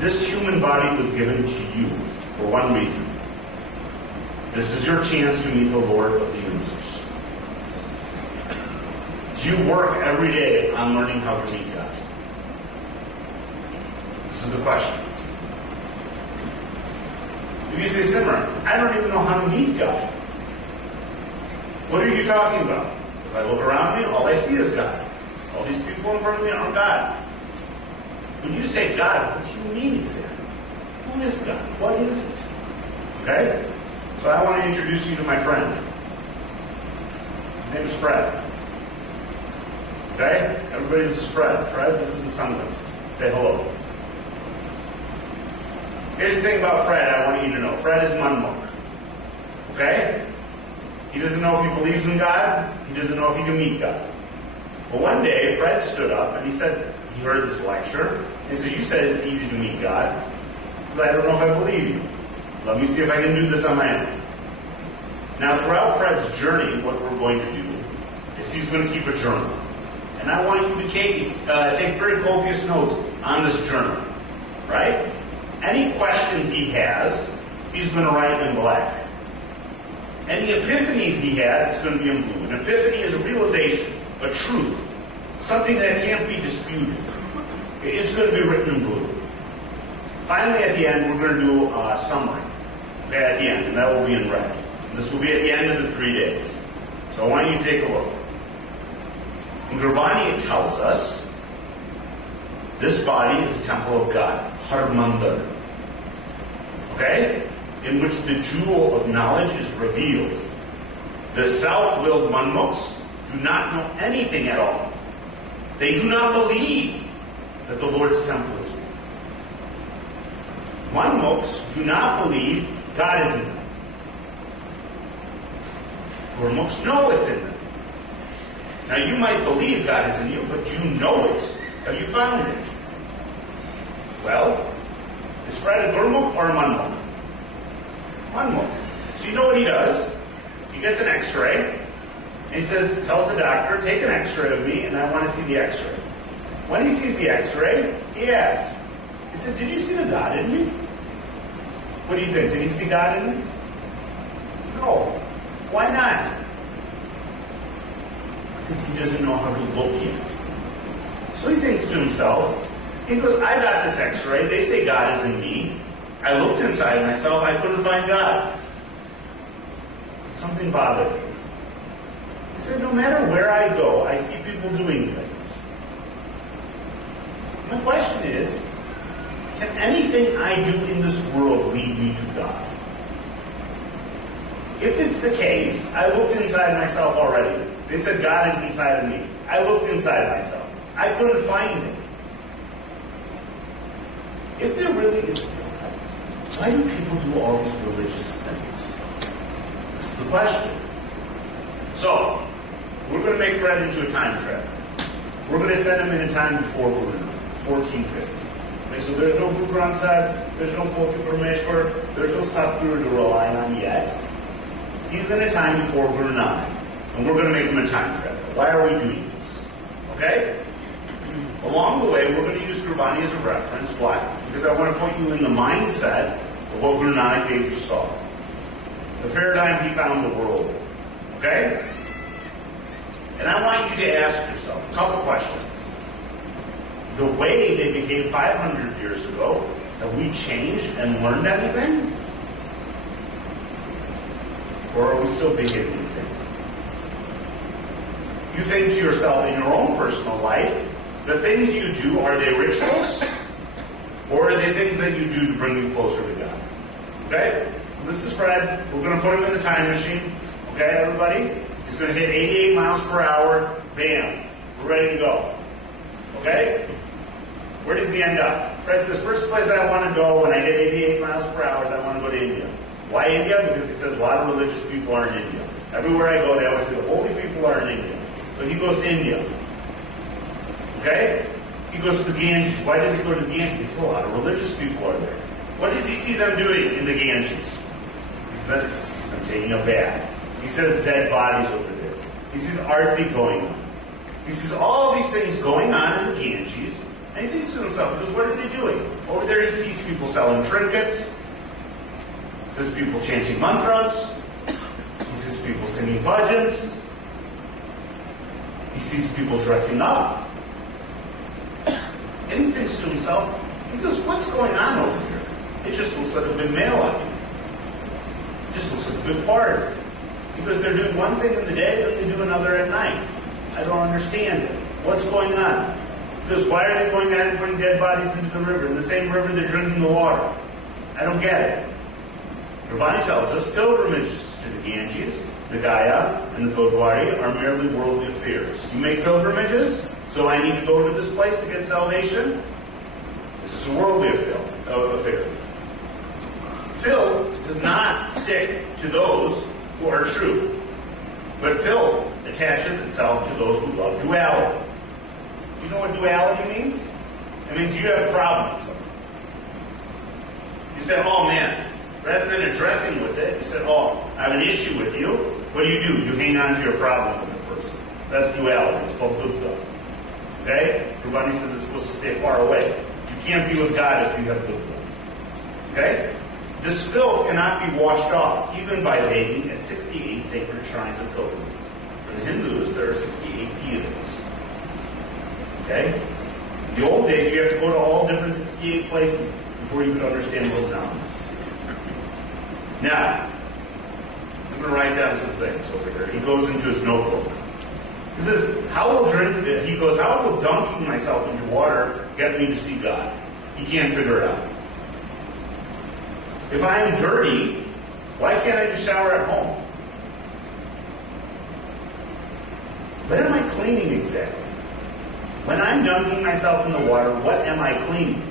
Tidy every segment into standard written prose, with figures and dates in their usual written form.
This human body was given to you for one reason. This is your chance to meet the Lord of the universe. Do you work every day on learning how to meet God? This is the question. If you say, Simmer, I don't even know how to meet God. What are you talking about? If I look around me, all I see is God. All these people in front of me are God. When you say God, what do you mean exactly? Who is God? What is it? Okay? So I want to introduce you to my friend. His name is Fred. Okay? Everybody, this is Fred. Fred, this is the Sangha. Say hello. Here's the thing about Fred I want you to know. Fred is Manmuk. Okay? He doesn't know if he believes in God. He doesn't know if he can meet God. But one day, Fred stood up and he said, he heard this lecture. He said, you said it's easy to meet God. He said, I don't know if I believe you. Let me see if I can do this on my own. Now, throughout Fred's journey, what we're going to do is he's going to keep a journal. And I want you to take very copious notes on this journal. Right? Any questions he has, he's going to write in black. Any epiphanies he has, it's going to be in blue. An epiphany is a realization, a truth, something that can't be disputed. It's going to be written in blue. Finally, at the end, we're going to do a summary. Okay, at the end, and that will be in red. And this will be at the end of the 3 days. So I want you to take a look. In Gurbani, it tells us this body is the temple of God, Har Mandir. Okay? In which the jewel of knowledge is revealed. The self-willed Manmuks do not know anything at all. They do not believe that the Lord's temple is real. Manmuks do not believe God is in them. Gurmuks know it's in them. Now you might believe God is in you, but you know it. Have you found it? Well, is Fred a Gurmuk or a Manmuk? Manmuk. So you know what he does? He gets an x-ray, and he says, tells the doctor, take an x-ray of me, and I want to see the x-ray. When he sees the x-ray, he asks, he said, did you see the God in me? What do you think? Did he see God in me? No. Why not? Because he doesn't know how to look in. So he thinks to himself, he goes, I got this x-ray, they say God is in me. I looked inside myself, I couldn't find God. Something bothered me. He said, no matter where I go, I see people doing things. My question is, can anything I do in this world lead me to God? If it's the case, I looked inside myself already. They said God is inside of me. I looked inside myself. I couldn't find it. If there really is God, why do people do all these religious things? This is the question. So, we're going to make Fred into a time traveler. We're going to send him in a time before Guru, 1450. Okay, so there's no Guru Granth Sahib, there's no Poki Parmeshwar, there's no Satguru to rely on yet. He's in a time before Guru Nanak, and we're going to make him a time traveler. Why are we doing this? Okay? Along the way, we're going to use Gurbani as a reference. Why? Because I want to put you in the mindset of what Guru Nanak Dev Ji saw. The paradigm he found the world in. Okay? And I want you to ask yourself a couple questions. The way they behaved 500 years ago, have we changed and learned anything? Or are we still behaving the same? You think to yourself in your own personal life, the things you do, are they rituals? Or are they things that you do to bring you closer to God? Okay? So this is Fred. We're going to put him in the time machine. Okay, everybody? He's going to hit 88 miles per hour. Bam. We're ready to go. Okay? Where does he end up? Fred says, first place I want to go when I hit 88 miles per hour is I want to go to India. Why India? Because he says a lot of religious people are in India. Everywhere I go, they always say the holy people are in India. So he goes to India. Okay? He goes to the Ganges. Why does he go to the Ganges? Because a lot of religious people are there. What does he see them doing in the Ganges? He says them taking a bath. He says dead bodies over there. He sees arti going on. He sees all these things going on in the Ganges, and he thinks to himself, because what is he doing? there he sees people selling trinkets, he sees people chanting mantras, he sees people singing bhajans, he sees people dressing up, and he thinks to himself, he goes, what's going on over here? It just looks like a big male on you. It just looks like a big party. Because they're doing one thing in the day, then they do another at night. I don't understand it. What's going on? Because why are they going out and putting dead bodies into the river? In the same river they're drinking the water. I don't get it. Gurbani tells us pilgrimages to the Ganges, the Gaya, and the Gurbani are merely worldly affairs. You make pilgrimages, so I need to go to this place to get salvation? This is a worldly affair. Filth does not stick to those who are true, but filth attaches itself to those who love duality. You know what duality means? It means you have a problem with something. You said, oh man, rather than addressing with it, you said, oh, I have an issue with you. What do? You hang on to your problem with the person. That's duality. It's called dukkha. Okay? Gurbani says it's supposed to stay far away. You can't be with God if you have dukkha. Okay? This filth cannot be washed off, even by bathing at 68 sacred shrines of pilgrimage. For the Hindus, there are 68 deities. Okay? In the old days, you have to go to all different 68 places before you could understand those numbers. Now, I'm going to write down some things over here. He goes into his notebook. He says, how will dunking myself into water get me to see God? He can't figure it out. If I am dirty, why can't I just shower at home? What am I cleaning exactly? When I'm dunking myself in the water, what am I cleaning?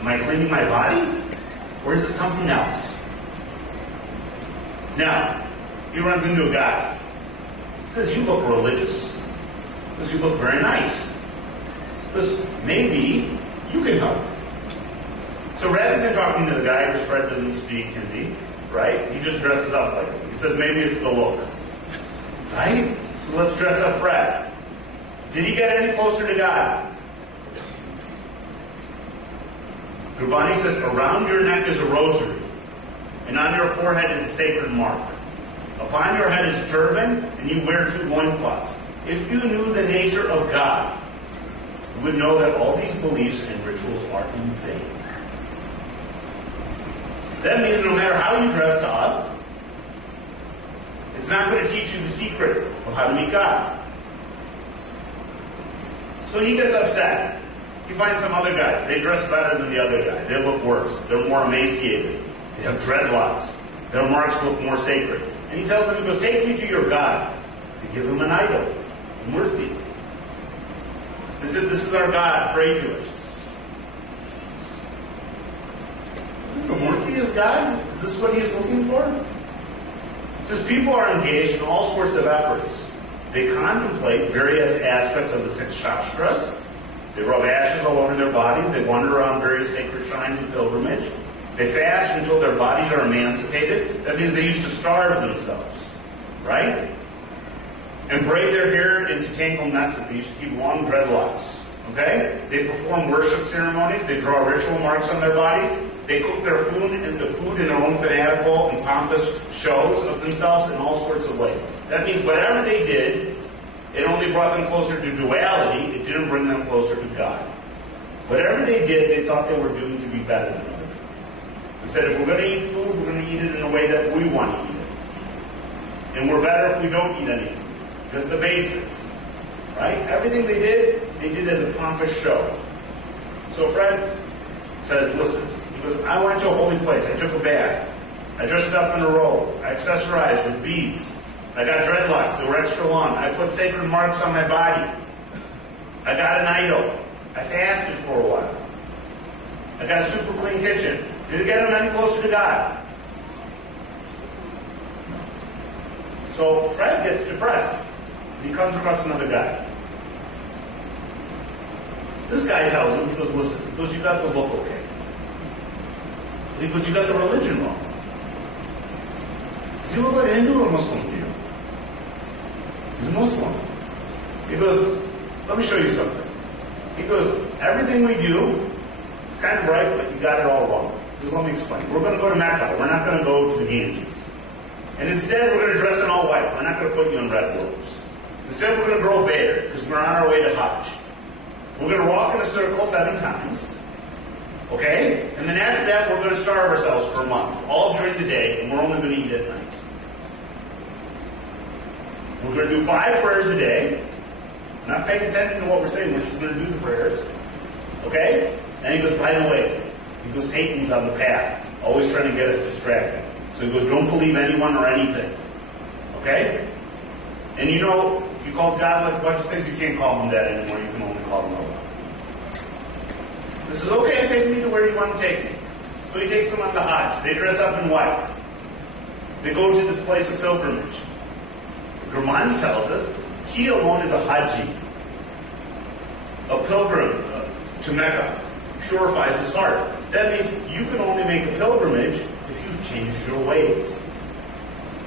Am I cleaning my body? Or is it something else? Now, he runs into a guy. He says, you look religious. He says, you look very nice. He says, maybe you can help. So rather than talking to the guy, because Fred doesn't speak Hindi, right? He just dresses up like him. He says, maybe it's the look. Right? So let's dress up Fred. Did he get any closer to God? Gurbani says, around your neck is a rosary, and on your forehead is a sacred mark. Upon your head is a turban, and you wear 2 loincloths. If you knew the nature of God, you would know that all these beliefs and rituals are in vain. That means no matter how you dress up, it's not going to teach you the secret of how to meet God. So he gets upset. He finds some other guys. They dress better than the other guy. They look worse. They're more emaciated. They have dreadlocks. Their marks look more sacred. And he tells them, he goes, take me to your God. They give him an idol, a murti. They said, this is our God. Pray to it. The murti is God? Is this what he is looking for? It says people are engaged in all sorts of efforts. They contemplate various aspects of the 6 shastras. They rub ashes all over their bodies. They wander around various sacred shrines and pilgrimage. They fast until their bodies are emancipated. That means they used to starve themselves, right? And braid their hair into tangled messes. They used to keep long dreadlocks, okay? They perform worship ceremonies. They draw ritual marks on their bodies. They cook their food in their own fanatical and pompous shows of themselves in all sorts of ways. That means whatever they did, it only brought them closer to duality. It didn't bring them closer to God. Whatever they did, they thought they were doing to be better than others. They said, if we're going to eat food, we're going to eat it in a way that we want to eat it. And we're better if we don't eat any food. Just the basics. Right? Everything they did as a pompous show. So Fred says, listen, he goes, I went to a holy place. I took a bath. I dressed up in a robe. I accessorized with beads. I got dreadlocks. They were extra long. I put sacred marks on my body. I got an idol. I fasted for a while. I got a super clean kitchen. Did it get him any closer to God? So Fred gets depressed. And he comes across another guy. This guy tells him, he goes, listen, he goes, you got the look okay. He goes, you got the religion wrong. Does he look like a Hindu or Muslim to you? He's a Muslim. He goes, let me show you something. He goes, everything we do It's kind of right, but you got it all wrong. Just let me explain. We're going to go to Mecca. We're not going to go to the Ganges. And instead, we're going to dress in all white. We're not going to put you in red robes. Instead, we're going to grow a beard because we're on our way to Hajj. We're going to walk in a circle 7 times. Okay? And then after that, we're going to starve ourselves for a month, all during the day, and we're only going to eat at night. We're going to do 5 prayers a day. Not paying attention to what we're saying, we're just going to do the prayers. Okay? And he goes, by the way, he goes, Satan's on the path, always trying to get us distracted. So he goes, don't believe anyone or anything. Okay? And you know, you call God like a bunch of things, you can't call him that anymore, you can only call him Allah. This is okay, take me to where you want to take me. So he takes them on the Hajj. They dress up in white. They go to this place of pilgrimage. Gurbani tells us he alone is a Haji, a pilgrim to Mecca, purifies his heart. That means you can only make a pilgrimage if you change your ways.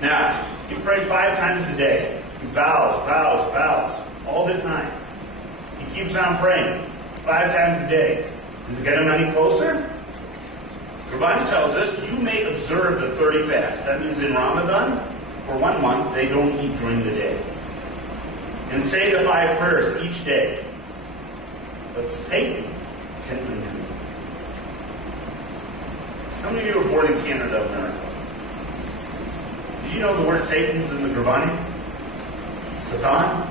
Now, you pray 5 times a day. He vows, all the time. He keeps on praying 5 times a day. Does it get him any closer? Gurbani tells us you may observe the 30 fast. That means in Ramadan, for 1 month, they don't eat during the day. And say the 5 prayers each day. But Satan can undo it. How many of you were born in Canada, America? Do you know the word Satan's in the Gurbani? Satan?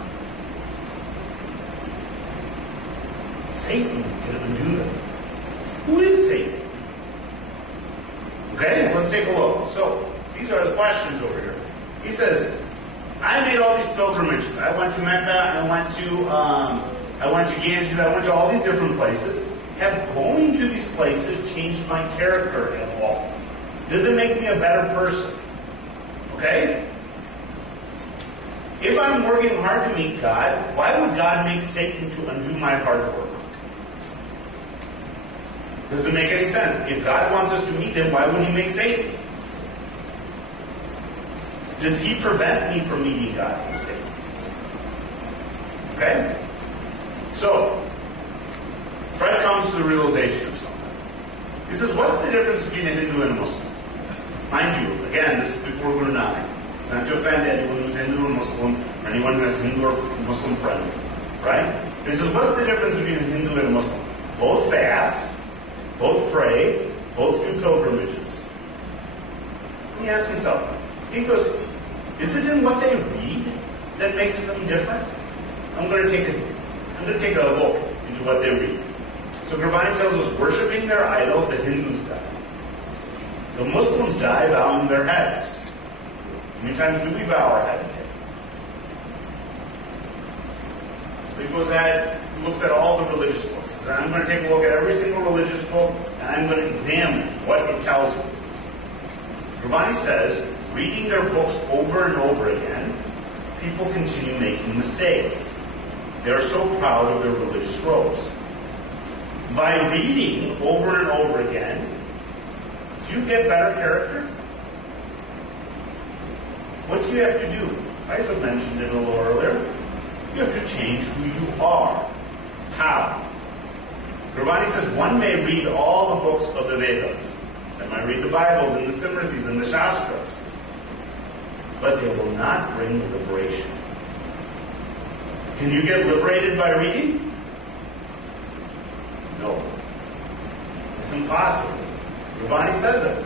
Satan can undo them. Who is Satan? Okay, let's take a look. So, these are the questions over here. He says, I made all these pilgrimages. I went to Mecca, I went to Ganges, I went to all these different places. Have going to these places changed my character at all? Does it make me a better person? Okay? If I'm working hard to meet God, why would God make Satan to undo my hard work? Does it make any sense? If God wants us to meet him, why wouldn't he make Satan? Does he prevent me from meeting God and Satan? Okay? So, Fred comes to the realization of something. He says, what's the difference between a Hindu and a Muslim? Mind you, again, this is before Guru Nanak. Not to offend anyone who's Hindu or Muslim, or anyone who has Hindu or Muslim friends. Right? He says, what's the difference between a Hindu and a Muslim? Both fast, both pray, both do pilgrimages. Let me ask him something. He goes, is it in what they read that makes them different? I'm going to take a look into what they read. So Gurbani tells us, worshipping their idols, the Hindus die. The Muslims die bowing their heads. How many times do we bow our head? So he looks at all the religious books. He says, I'm going to take a look at every single religious book, and I'm going to examine what it tells me. Gurbani says, reading their books over and over again, people continue making mistakes. They are so proud of their religious robes. By reading over and over again, do you get better character? What do you have to do? Isa mentioned it a little earlier. You have to change who you are. How? Gurbani says one may read all the books of the Vedas. They might read the Bibles and the Simritis and the Shastras. But they will not bring liberation. Can you get liberated by reading? No. It's impossible. Gurbani says it.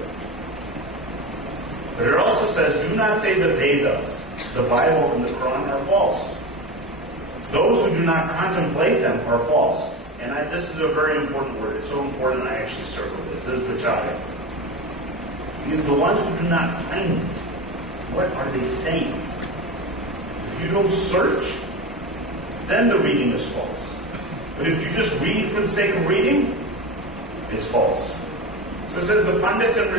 But it also says, do not say the Vedas, the Bible and the Quran are false. Those who do not contemplate them are false. And this is a very important word. It's so important I actually circled this. This is Vachaya. Because the ones who do not find it, what are they saying? If you don't search, then the reading is false. But if you just read for the sake of reading, it's false. So it says the pundits and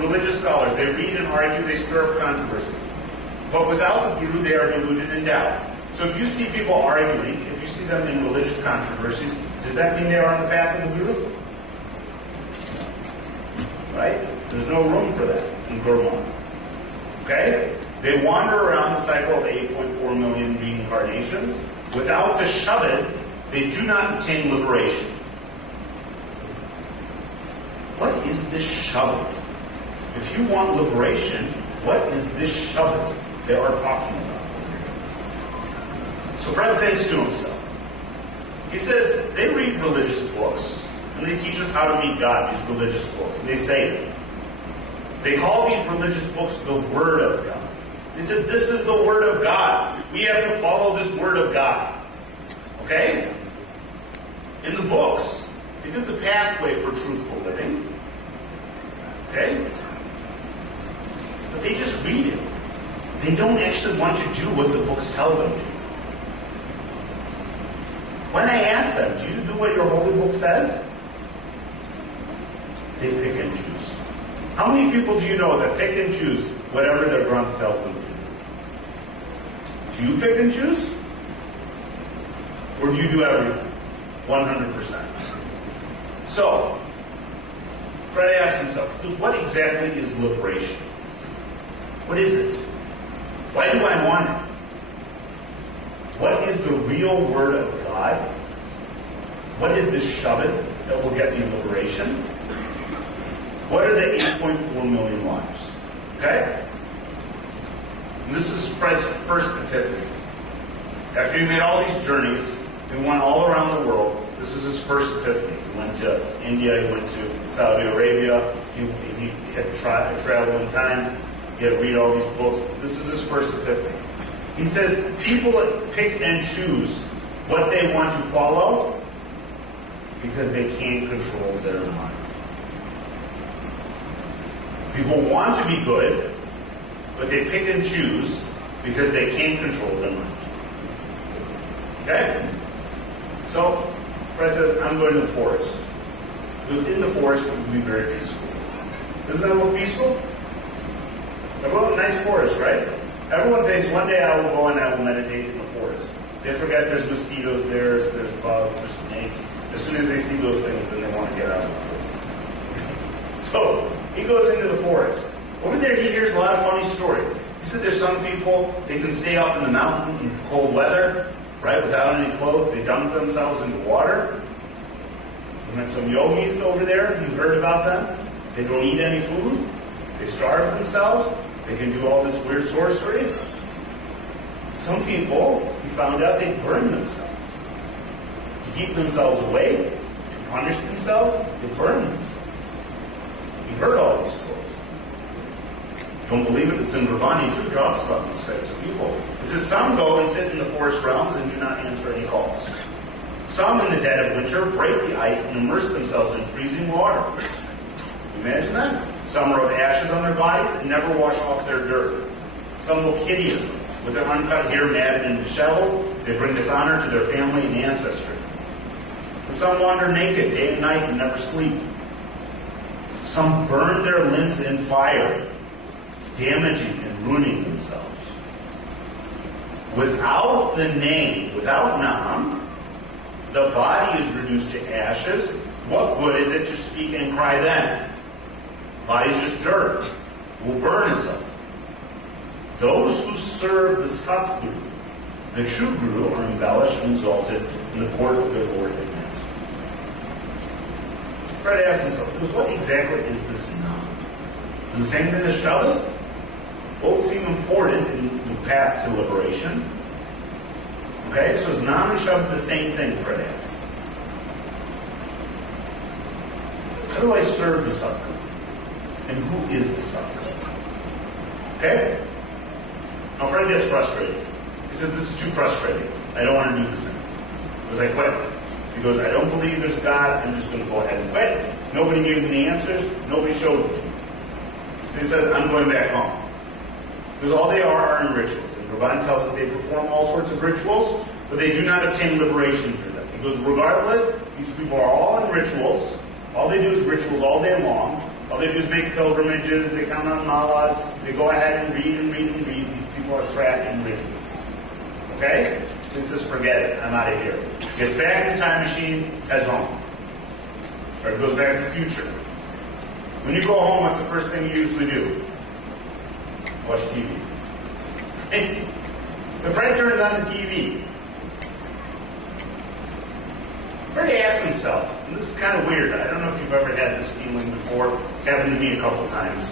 religious scholars, they read and argue, they stir up controversy. But without the Guru, they are deluded in doubt. So if you see people arguing, if you see them in religious controversies, does that mean they are on the path of the Guru? Right? There's no room for that in Gurmat. Okay? They wander around the cycle of 8.4 million reincarnations. Without the Shabad, they do not obtain liberation. is this Shabbat? If you want liberation, what is this Shabbat they are talking about? So Fred thinks to himself. He says, they read religious books, and they teach us how to meet God, these religious books. And they say it. They call these religious books the Word of God. They said, this is the Word of God. We have to follow this Word of God. Okay? In the books, they give the pathway for truthful living. Okay? But they just read it. They don't actually want to do what the books tell them to. When I ask them, do you do what your holy book says? They pick and choose. How many people do you know that pick and choose whatever their Granth tells them to do? Do you pick and choose? Or do you do everything? 100%. So, Fred asked himself, what exactly is liberation? What is it? Why do I want it? What is the real Word of God? What is this Shabbat that will get me liberation? What are the 8.4 million lives? Okay? And this is Fred's first epiphany. After he made all these journeys, he went all around the world. This is his first epiphany. He went to India, he went to Saudi Arabia, he had traveled in time, he had to read all these books. This is his first epiphany. He says, people pick and choose what they want to follow because they can't control their mind. People want to be good, but they pick and choose because they can't control their mind. Okay? So, Fred says, I'm going to the forest. Because in the forest, it would be very peaceful. Doesn't that look peaceful? A nice forest, right? Everyone thinks one day I will go and I will meditate in the forest. They forget there's mosquitoes there's bugs, there's snakes. As soon as they see those things, then they want to get out of the forest. So, he goes into the forest. Over there, he hears a lot of funny stories. He said there's some people, they can stay up in the mountain in cold weather, right, without any clothes. They dunk themselves into water. We met some yogis over there. You heard about them. They don't eat any food. They starve themselves. They can do all this weird sorcery. Some people, he found out, they burn themselves. To keep themselves awake, to punish themselves, they burn themselves. He heard all these stories. Don't believe it? It's in Gurbani too. It talks about these types of people. It says some go and sit in the forest realms and do not answer any calls. Some, in the dead of winter, break the ice and immerse themselves in freezing water. Can you imagine that? Some rub ashes on their bodies and never wash off their dirt. Some look hideous, with their uncut hair matted and disheveled. They bring dishonor to their family and ancestry. Some wander naked day and night and never sleep. Some burn their limbs in fire, damaging and ruining themselves. Without the name, without Nam, the body is reduced to ashes. What good is it to speak and cry then? Body's just dirt. It will burn itself. Those who serve the Satguru, the true Guru, are embellished and exalted in the court of their Lord and Master. Fred asked himself, what exactly is this Nam? Is it the same thing as Shabbat? Both seem important in the path to liberation. Okay, so is Nam and Shabbat the same thing, Fred asks? How do I serve the Satguru? And who is the Satguru? Okay? Now Fred gets frustrated. He said, this is too frustrating. I don't want to do this anymore. Because I quit. He goes, I don't believe there's God. I'm just going to go ahead and quit. Nobody gave me the answers. Nobody showed me. So he said, I'm going back home. Because all they are in rituals. And Gurbani tells us they perform all sorts of rituals, but they do not obtain liberation through them. He goes, regardless, these people are all in rituals. All they do is rituals all day long. All they do is make pilgrimages, they count on malas, they go ahead and read and read and read. These people are trapped in ritual. Okay? He says, forget it, I'm out of here. Gets back in the time machine, heads home. Or goes back to the future. When you go home, what's the first thing you usually do? Watch TV. The friend turns on the TV. Fred asked himself, and this is kind of weird, I don't know if you've ever had this feeling before. It's happened to me a couple times.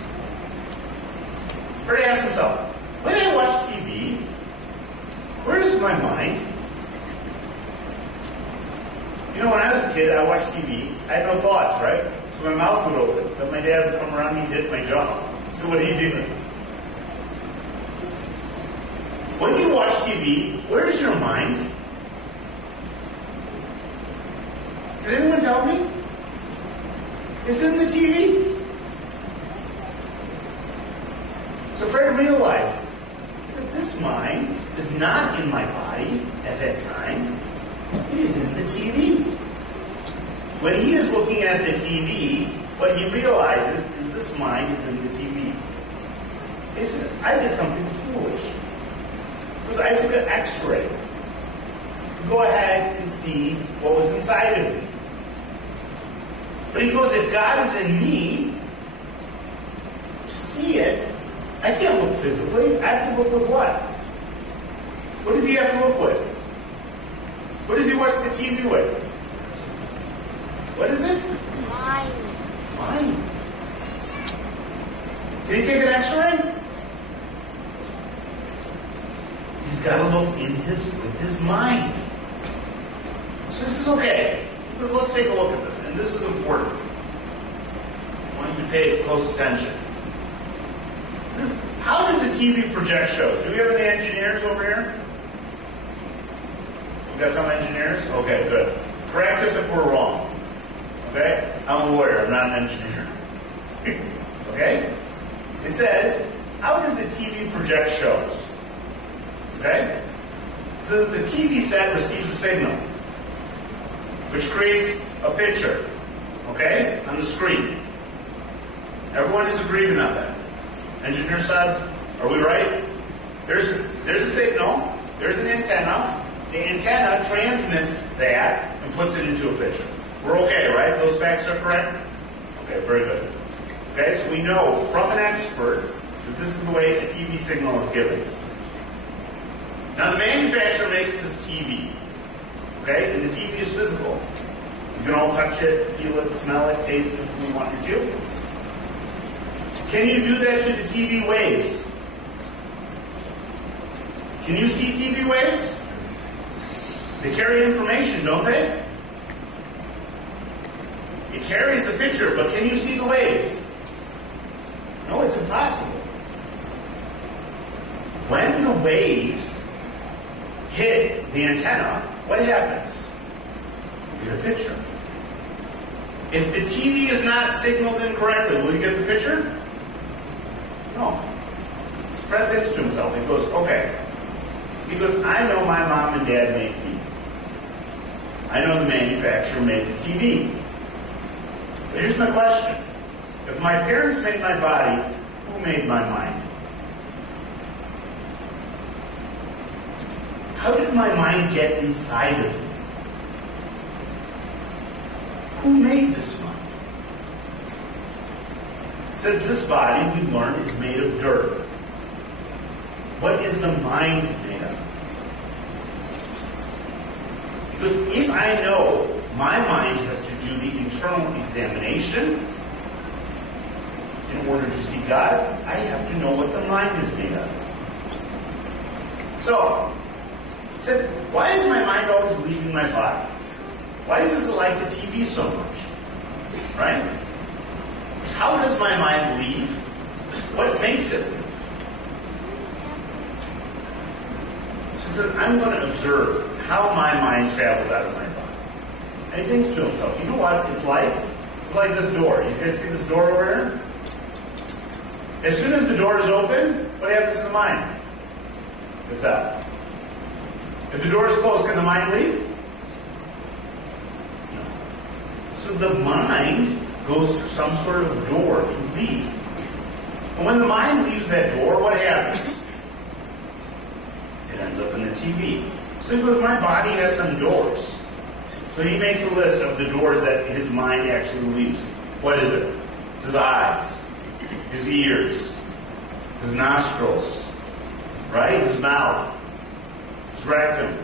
Everybody asks himself, when I watch TV, where is my mind? You know, when I was a kid, I watched TV. I had no thoughts, right? So my mouth would open. But my dad would come around me and hit my jaw. So what do you do? When you watch TV, where is your mind? Can anyone tell me? It's in the TV. So Fred realizes, he said, this mind is not in my body at that time. It is in the TV. When he is looking at the TV, what he realizes is this mind is in the TV. He said, I did something foolish. Because I took an X-ray to go ahead and see what was inside of me. But he goes, if God is in me, to see it, I can't look physically. I have to look with what? What does he have to look with? What does he watch the TV with? What is it? Mind. Mind. Did he take an X-ray? He's got to look with his mind. So this is okay. Because let's take a look at this. And this is important. I want you to pay close attention. How does a TV project shows? Do we have any engineers over here? We got some engineers? Okay, good. Correct us if we're wrong. Okay? I'm a lawyer, I'm not an engineer. Okay? It says, how does a TV project shows? Okay? So the TV set receives a signal, which creates a picture, okay, on the screen. Everyone is agreeing on that. Engineer side, are we right? There's a signal, there's an antenna. The antenna transmits that and puts it into a picture. We're okay, right? Those facts are correct? Okay, very good. Okay, so we know from an expert that this is the way a TV signal is given. Now the manufacturer makes this TV, okay, and the TV is physical. You can all touch it, feel it, smell it, taste it if you want to. Can you do that to the TV waves? Can you see TV waves? They carry information, don't they? It carries the picture, but can you see the waves? No, it's impossible. When the waves hit the antenna, what happens? You get a picture. If the TV is not signaled incorrectly, will you get the picture? No. Fred thinks to himself, he goes, okay, because I know my mom and dad made me. I know the manufacturer made the TV. But here's my question. If my parents made my body, who made my mind? How did my mind get inside of me? Who made this mind? It says this body, we learn, is made of dirt. What is the mind made of? Because if I know my mind has to do the internal examination in order to see God, I have to know what the mind is made of. So, it said, why is my mind always leaving my body? Why does it like the TV so much? Right? How does my mind leave? What makes it leave? She said, I'm going to observe how my mind travels out of my body. And he thinks to himself, you know what it's like? It's like this door. You guys see this door over here? As soon as the door is open, what happens to the mind? It's out. If the door is closed, can the mind leave? No. So the mind goes through some sort of door to leave. And when the mind leaves that door, what happens? It ends up in the TV. So he goes, my body has some doors. So he makes a list of the doors that his mind actually leaves. What is it? It's his eyes, his ears, his nostrils, right? His mouth, his rectum,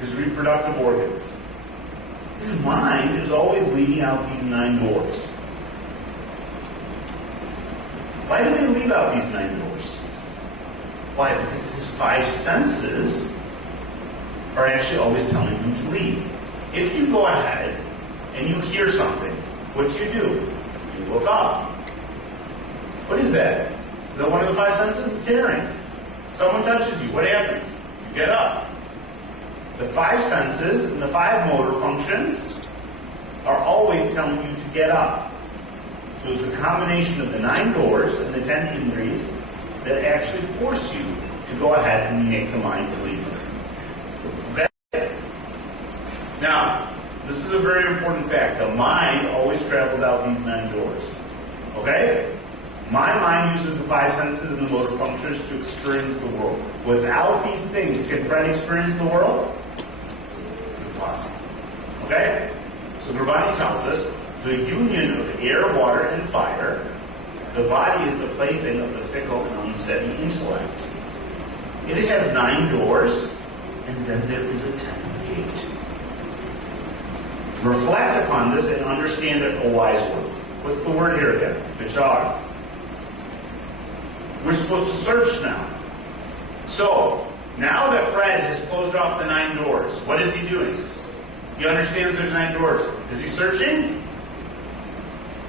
his reproductive organs. His mind is always leaving out these 9 doors. Why do they leave out these 9 doors? Why? Because his 5 senses are actually always telling him to leave. If you go ahead and you hear something, what do? You look up. What is that? Is that one of the 5 senses? It's hearing. Someone touches you. What happens? You get up. The 5 senses and the 5 motor functions are always telling you to get up. So it's a combination of the 9 doors and the 10 indries that actually force you to go ahead and make the mind to leave. Okay? Now, this is a very important fact. The mind always travels out these 9 doors. Okay? My mind uses the 5 senses and the motor functions to experience the world. Without these things, can Fred experience the world? It's impossible. Okay? So Gurbani tells us, the union of air, water, and fire, the body is the plaything of the fickle and unsteady intellect. It has 9 doors, and then there is a 10th gate. Reflect upon this and understand it, a wise word. What's the word here again? Vichar. We're supposed to search now. So, now that Fred has closed off the 9 doors, what is he doing? He understands there's 9 doors. Is he searching?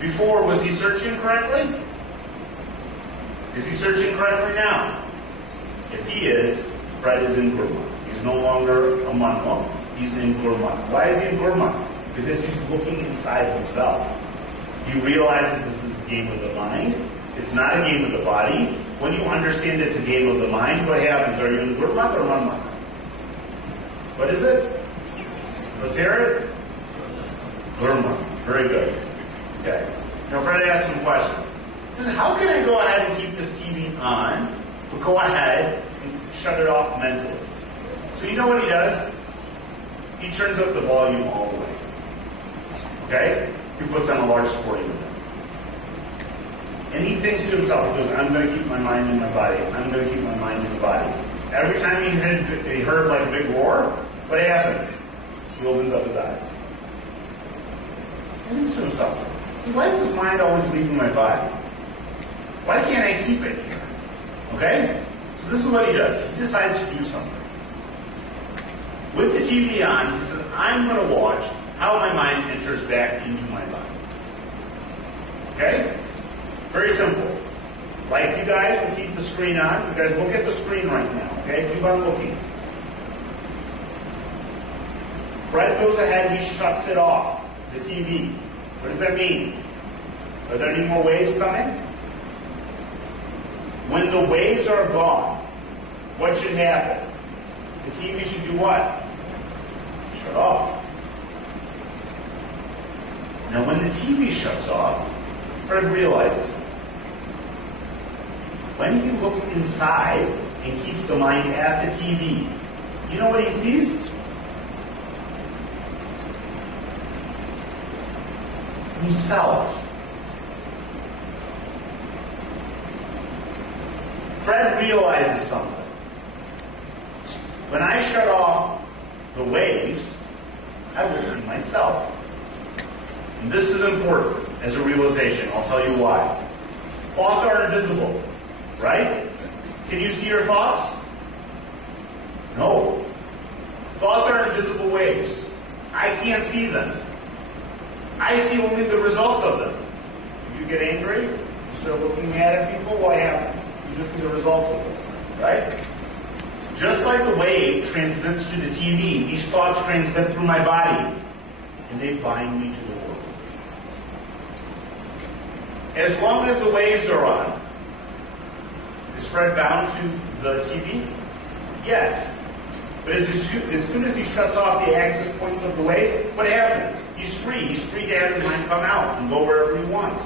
Before, was he searching correctly? Is he searching correctly now? If he is, Fred is in Gurmat. He's no longer a manmo. He's in Gurmat. Why is he in Gurmat? Because he's looking inside himself. He realizes this is a game of the mind. It's not a game of the body. When you understand it's a game of the mind, what happens? Are you in Gurmat or manmat? What is it? Let's hear it. Gurmat. Very good. Okay. Now Fred asked some questions. He says, how can I go ahead and keep this TV on, but go ahead and shut it off mentally? So you know what he does? He turns up the volume all the way. Okay? He puts on a large sporting event. And he thinks to himself, he goes, I'm going to keep my mind in my body. I'm going to keep my mind in the body. Every time he heard like a big roar, what happens? He opens up his eyes. He thinks to himself, why is this mind always leaving my body? Why can't I keep it here? Okay? So this is what he does. He decides to do something. With the TV on, he says, I'm going to watch how my mind enters back into my body. Okay? Very simple. Like you guys will keep the screen on. You guys look at the screen right now. Okay? Keep on looking. Fred goes ahead and he shuts it off. The TV. What does that mean? Are there any more waves coming? When the waves are gone, what should happen? The TV should do what? Shut off. Now when the TV shuts off, Fred realizes when he looks inside and keeps the mind at the TV, you know what he sees? Himself. Fred realizes something. When I shut off the waves, I will see myself. And this is important as a realization. I'll tell you why. Thoughts are invisible, right? Can you see your thoughts? No. Thoughts are invisible waves. I can't see them. I see only the results of them. If you get angry, you start looking mad at people, what happens? You just see the results of them, right? Just like the wave transmits to the TV, these thoughts transmit through my body, and they bind me to the world. As long as the waves are on, is Fred bound to the TV? Yes. But as soon as he shuts off the axis points of the wave, what happens? He's free. He's free to have his mind come out and go wherever he wants.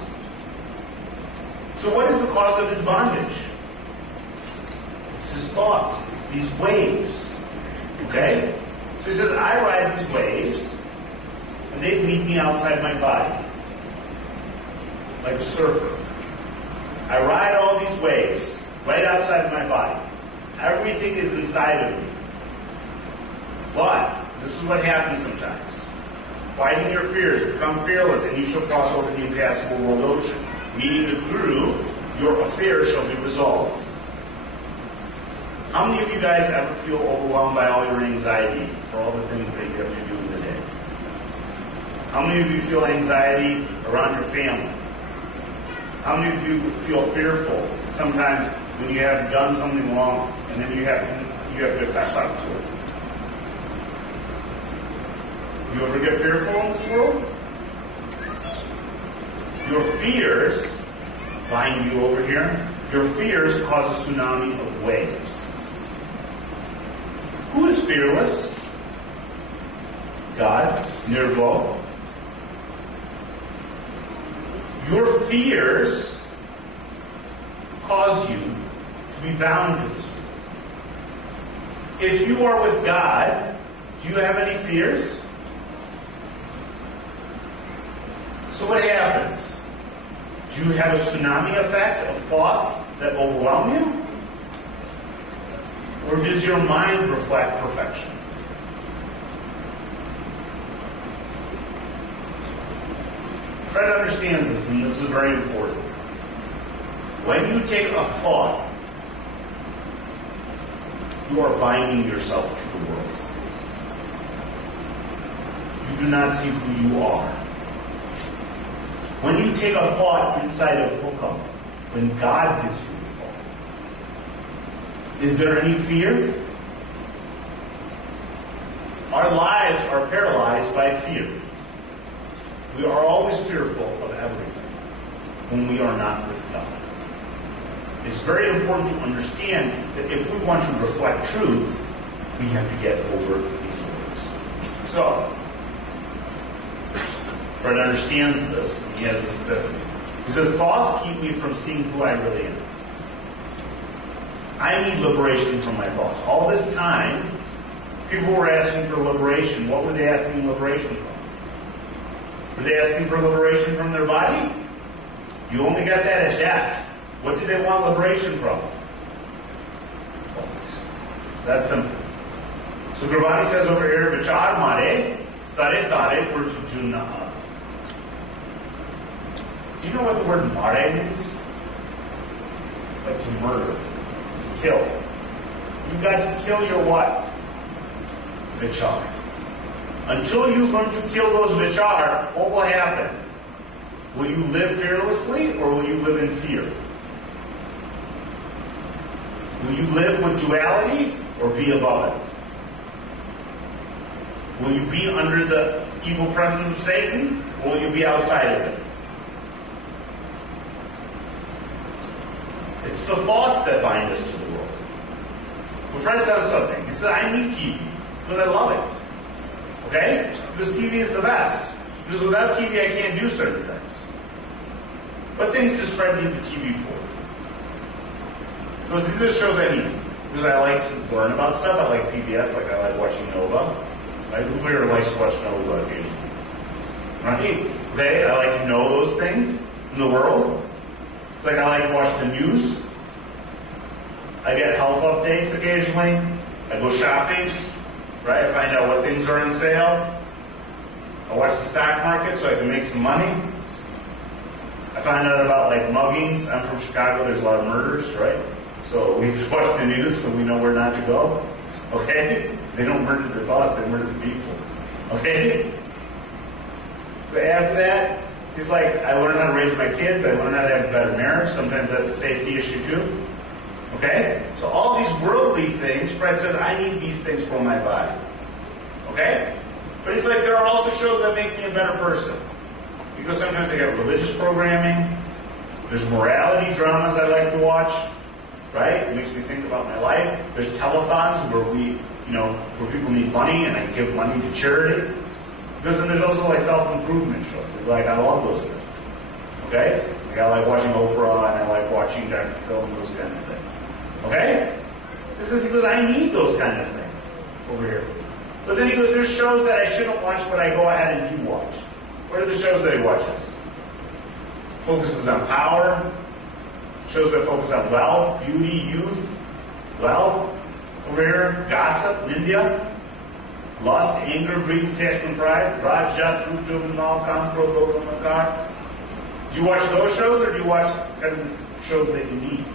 So what is the cause of his bondage? It's his thoughts. It's these waves. Okay? So he says, I ride these waves, and they lead me outside my body. Like a surfer. I ride all these waves right outside of my body. Everything is inside of me. But this is what happens sometimes. Fighting your fears, become fearless, and you shall cross over the impassable world ocean. Meeting the Guru, your affairs shall be resolved. How many of you guys ever feel overwhelmed by all your anxiety for all the things that you have to do in the day? How many of you feel anxiety around your family? How many of you feel fearful sometimes when you have done something wrong and then you have to fess up to it? You ever get fearful in this world? Your fears bind you over here. Your fears cause a tsunami of waves. Who is fearless? God, Nirvo. Your fears cause you to be bound to this. If you are with God, do you have any fears? So what happens? Do you have a tsunami effect of thoughts that overwhelm you? Or does your mind reflect perfection? Fred understands this, and this is very important. When you take a thought, you are binding yourself to the world. You do not see who you are. When you take a thought inside of Hukam, when God gives you the thought, is there any fear? Our lives are paralyzed by fear. We are always fearful of everything when we are not with God. It's very important to understand that if we want to reflect truth, we have to get over these words. So, Fred understands this. He has this epiphany. He says, thoughts keep me from seeing who I really am. I need liberation from my thoughts. All this time, people were asking for liberation. What were they asking liberation from? Were they asking for liberation from their body? You only got that at death. What did they want liberation from? Thoughts. That's simple. So Gurbani says over here, Vichar mare, tare tare purchujuna. Do you know what the word mare means? Like to murder, to kill. You've got to kill your what? Vichar. Until you learn to kill those vichar, what will happen? Will you live fearlessly or will you live in fear? Will you live with duality or be above it? Will you be under the evil presence of Satan or will you be outside of it? It's the thoughts that bind us to the world. My friend said something. He said, I need TV because I love it. Okay? Because TV is the best. Because without TV I can't do certain things. What things does Fred need the TV for? Because these are the shows I need. Because I like to learn about stuff. I like PBS, like I like watching Nova. Who here likes to watch Nova occasionally? Right? Okay? I like to know those things in the world. It's like I like to watch the news. I get health updates occasionally. I go shopping. Right? I find out what things are on sale. I watch the stock market so I can make some money. I find out about like muggings. I'm from Chicago. There's a lot of murders, right? So we watch the news so we know where not to go. Okay? They don't murder their thoughts. They murder the people. Okay? But after that, it's like I learn how to raise my kids. I learn how to have a better marriage. Sometimes that's a safety issue too. Okay? So all these worldly things, Fred says, I need these things for my body. Okay? But it's like there are also shows that make me a better person. Because sometimes they have religious programming. There's morality dramas I like to watch. Right? It makes me think about my life. There's telethons where where people need money and I give money to charity. Because then there's also like self-improvement shows. Like I love those things. Okay? Like I like watching Oprah and I like watching Dr. Phil and those kind of things. Okay? This is because I need those kind of things over here. But then he goes, there's shows that I shouldn't watch, but I go ahead and do watch. What are the shows that he watches? Focuses on power. Shows that focus on wealth, beauty, youth, wealth. Over here, gossip, India. lust, anger, greed, attachment, pride, raj, jat, root, juvenile, kam, krodh, lobh, makar. Do you watch those shows, or do you watch kind of the shows that you need?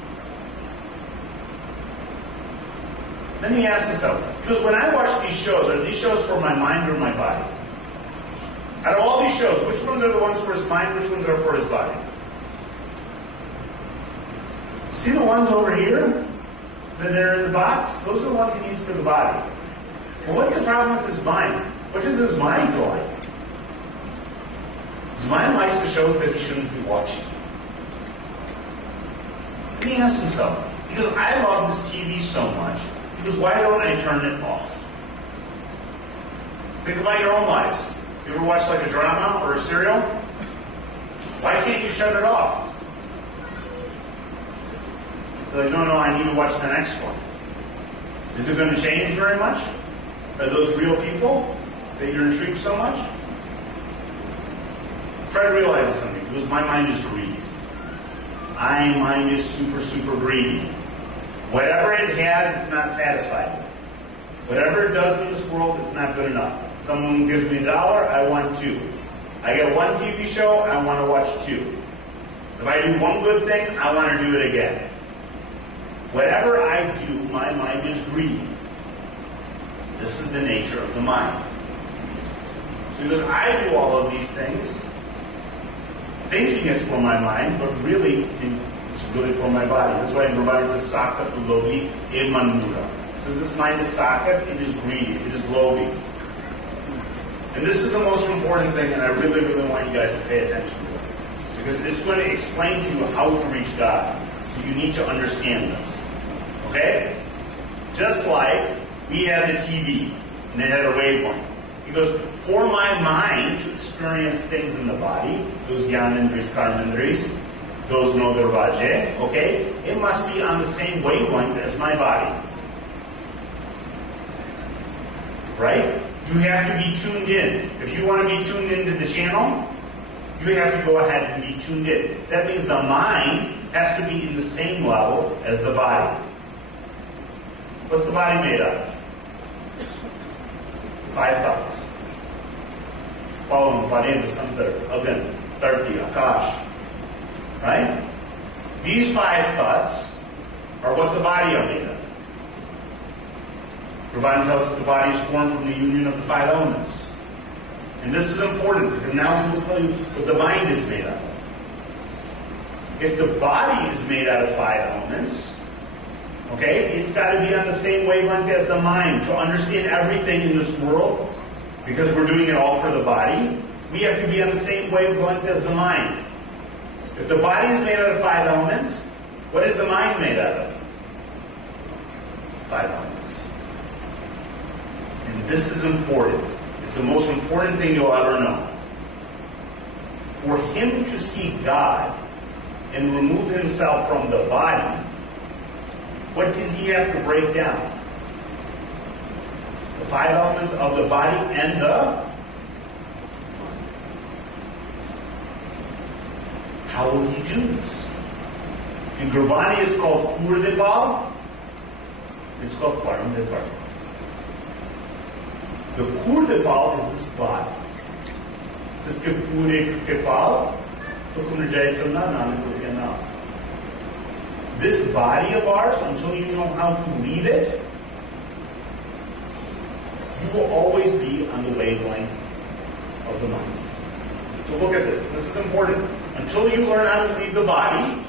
Then he asks himself, because when I watch these shows, are these shows for my mind or my body? Out of all these shows, which ones are the ones for his mind, which ones are for his body? See the ones over here that are in the box? Those are the ones he needs for the body. Well, what's the problem with his mind? What does his mind like? His mind likes the shows that he shouldn't be watching. And he asks himself, he goes, I love this TV so much. He goes, why don't I turn it off? Think about your own lives. You ever watch like a drama or a serial? Why can't you shut it off? They're like, no, I need to watch the next one. Is it going to change very much? Are those real people that you're intrigued so much? Fred realizes something. He goes, my mind is greedy. My mind is super, super greedy. Whatever it has, it's not satisfied with. Whatever it does in this world, it's not good enough. Someone gives me $1, I want 2. I get one TV show, I want to watch 2. If I do one good thing, I want to do it again. Whatever I do, my mind is greedy. This is the nature of the mind. So because I do all of these things, thinking it's for my mind, but really it's really for my body. That's why in Gurbani it says, Sakat lobi emanura. So this mind is sakat, it is greedy, it is lobi. And this is the most important thing, and I really, really want you guys to pay attention to it. Because it's going to explain to you how to reach God. So you need to understand this. Okay? Just like we had the TV, and it had a wavelength. Because for my mind to experience things in the body, those gyanendris, karmendris, those no darvaje, okay, it must be on the same wavelength as my body. Right? You have to be tuned in. If you want to be tuned into the channel, you have to go ahead and be tuned in. That means the mind has to be in the same level as the body. What's the body made of? 5 thoughts. Pavan, Panem, Santar, Agan, Tarti, Akash. Right? These 5 thoughts are what the body are made of. Gurbani tells us the body is formed from the union of the 5 elements. And this is important because now we will tell you what the mind is made of. If the body is made out of 5 elements, okay, it's got to be on the same wavelength as the mind to understand everything in this world. Because we're doing it all for the body, we have to be on the same wavelength as the mind. If the body is made out of 5 elements, what is the mind made out of? 5 elements. And this is important. It's the most important thing you'll ever know. For him to see God and remove himself from the body, what does he have to break down? The 5 elements of the body and the... How will he do this? In Gurbani it's called Kurdipal. It's called Paramdipal. The Kurdipal is this body. It says Ke Pure Kripal, Tukum Rajaitunna Nanakutyanam. This body of ours, until you know how to lead it, you will always be on the wavelength of the mind. So look at this. This is important. Until you learn how to leave the body,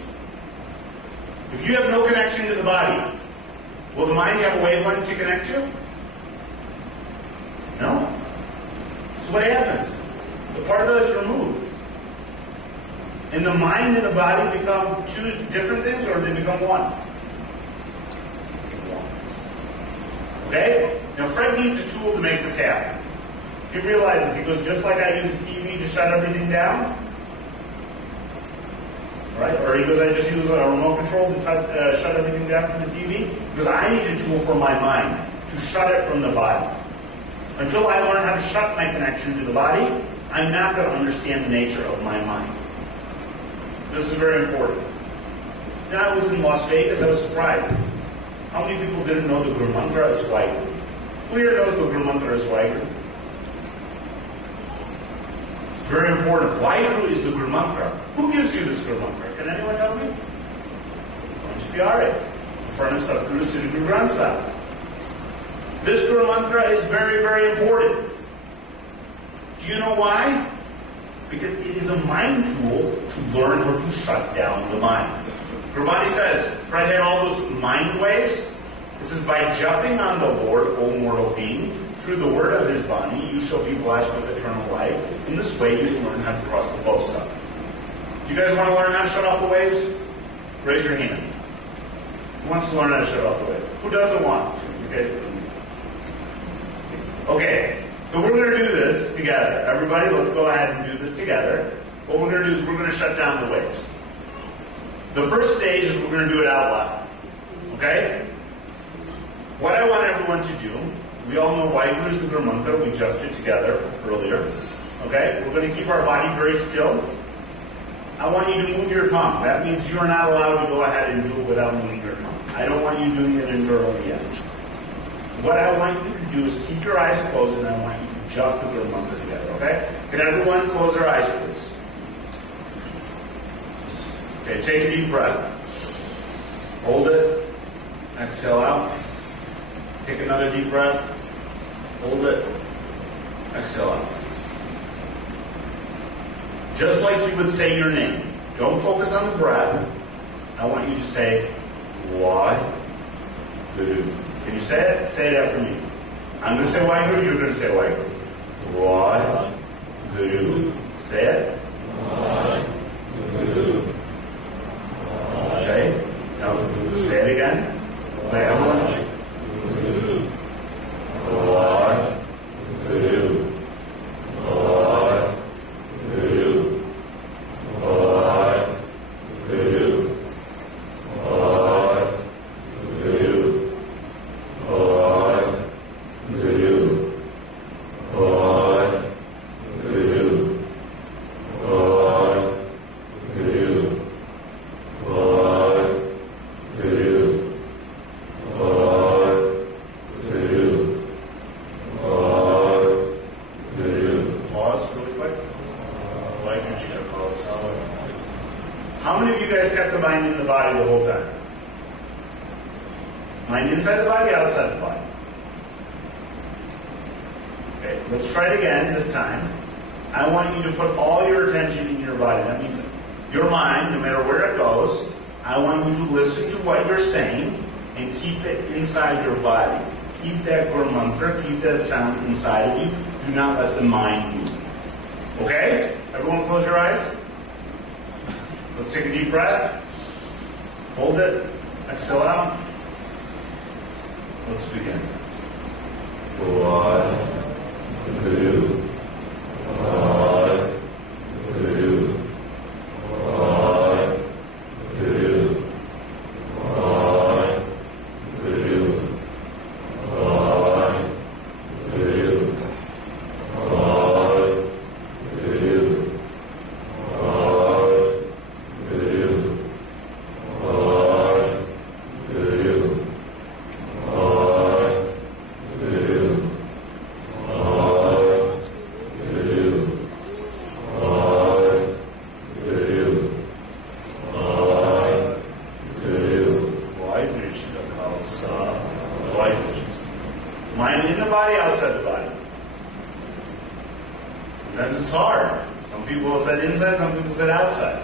if you have no connection to the body, will the mind have a wavelength to connect to? No. So what happens? The part that is removed. And the mind and the body become 2 different things, or they become one? Okay? Now Fred needs a tool to make this happen. He realizes, he goes, just like I use a TV to shut everything down, right? Or he goes, I just use a remote control to shut everything down from the TV. Because I need a tool for my mind to shut it from the body. Until I learn how to shut my connection to the body, I'm not going to understand the nature of my mind. This is very important. Now I was in Las Vegas, I was surprised. How many people didn't know the Guru Mantra is white? Who here knows what Gurmantra is Waheguru? It's very important. Waheguru is the Gurmantra. Who gives you this Gurmantra? Can anyone tell me? Panch Pyare, in front of Satguru Sri Guru Granth Sahib. This Gurmantra is very, very important. Do you know why? Because it is a mind tool to learn how to shut down the mind. Gurbani says, Fred had all those mind waves. This is by jumping on the Lord, O mortal being, through the word of his body, you shall be blessed with eternal life. In this way, you can learn how to cross the both. You guys want to learn how to shut off the waves? Raise your hand. Who wants to learn how to shut off the waves? Who doesn't want to? Okay, so we're going to do this together. Everybody, let's go ahead and do this together. What we're going to do is we're going to shut down the waves. The first stage is we're going to do it out loud. Okay? What I want everyone to do, we all know Waheguru is the Gurmantra. We jumped it together earlier. Okay? We're going to keep our body very still. I want you to move your tongue. That means you're not allowed to go ahead and do it without moving your tongue. I don't want you doing it internally yet. What I want you to do is keep your eyes closed, and I want you to jump the Gurmantra together. Okay? Can everyone close their eyes, please? Okay, take a deep breath. Hold it. Exhale out. Take another deep breath. Hold it. Exhale out. Just like you would say your name. Don't focus on the breath. I want you to say, Waheguru. Can you say it? Say it after me. I'm going to say Waheguru, you're going to say Waheguru. Waheguru. Say it. Waheguru. Okay? Now, say it again. Wait, everyone. Waheguru. Waheguru. Waheguru. How many of you guys kept the mind in the body the whole time? Mind inside the body, outside the body? Okay, let's try it again this time. I want you to put all your attention in your body. That means your mind, no matter where it goes, I want you to listen to what you're saying and keep it inside your body. Keep that Gurmantra, keep that sound inside of you. Do not let the mind move. Okay? Everyone close your eyes. Let's take a deep breath. Hold it. Exhale out. Let's begin. Waheguru. Waheguru. Waheguru. Waheguru. Waheguru. Mind in the body, outside the body. Sometimes it's hard. Some people said inside, some people said outside.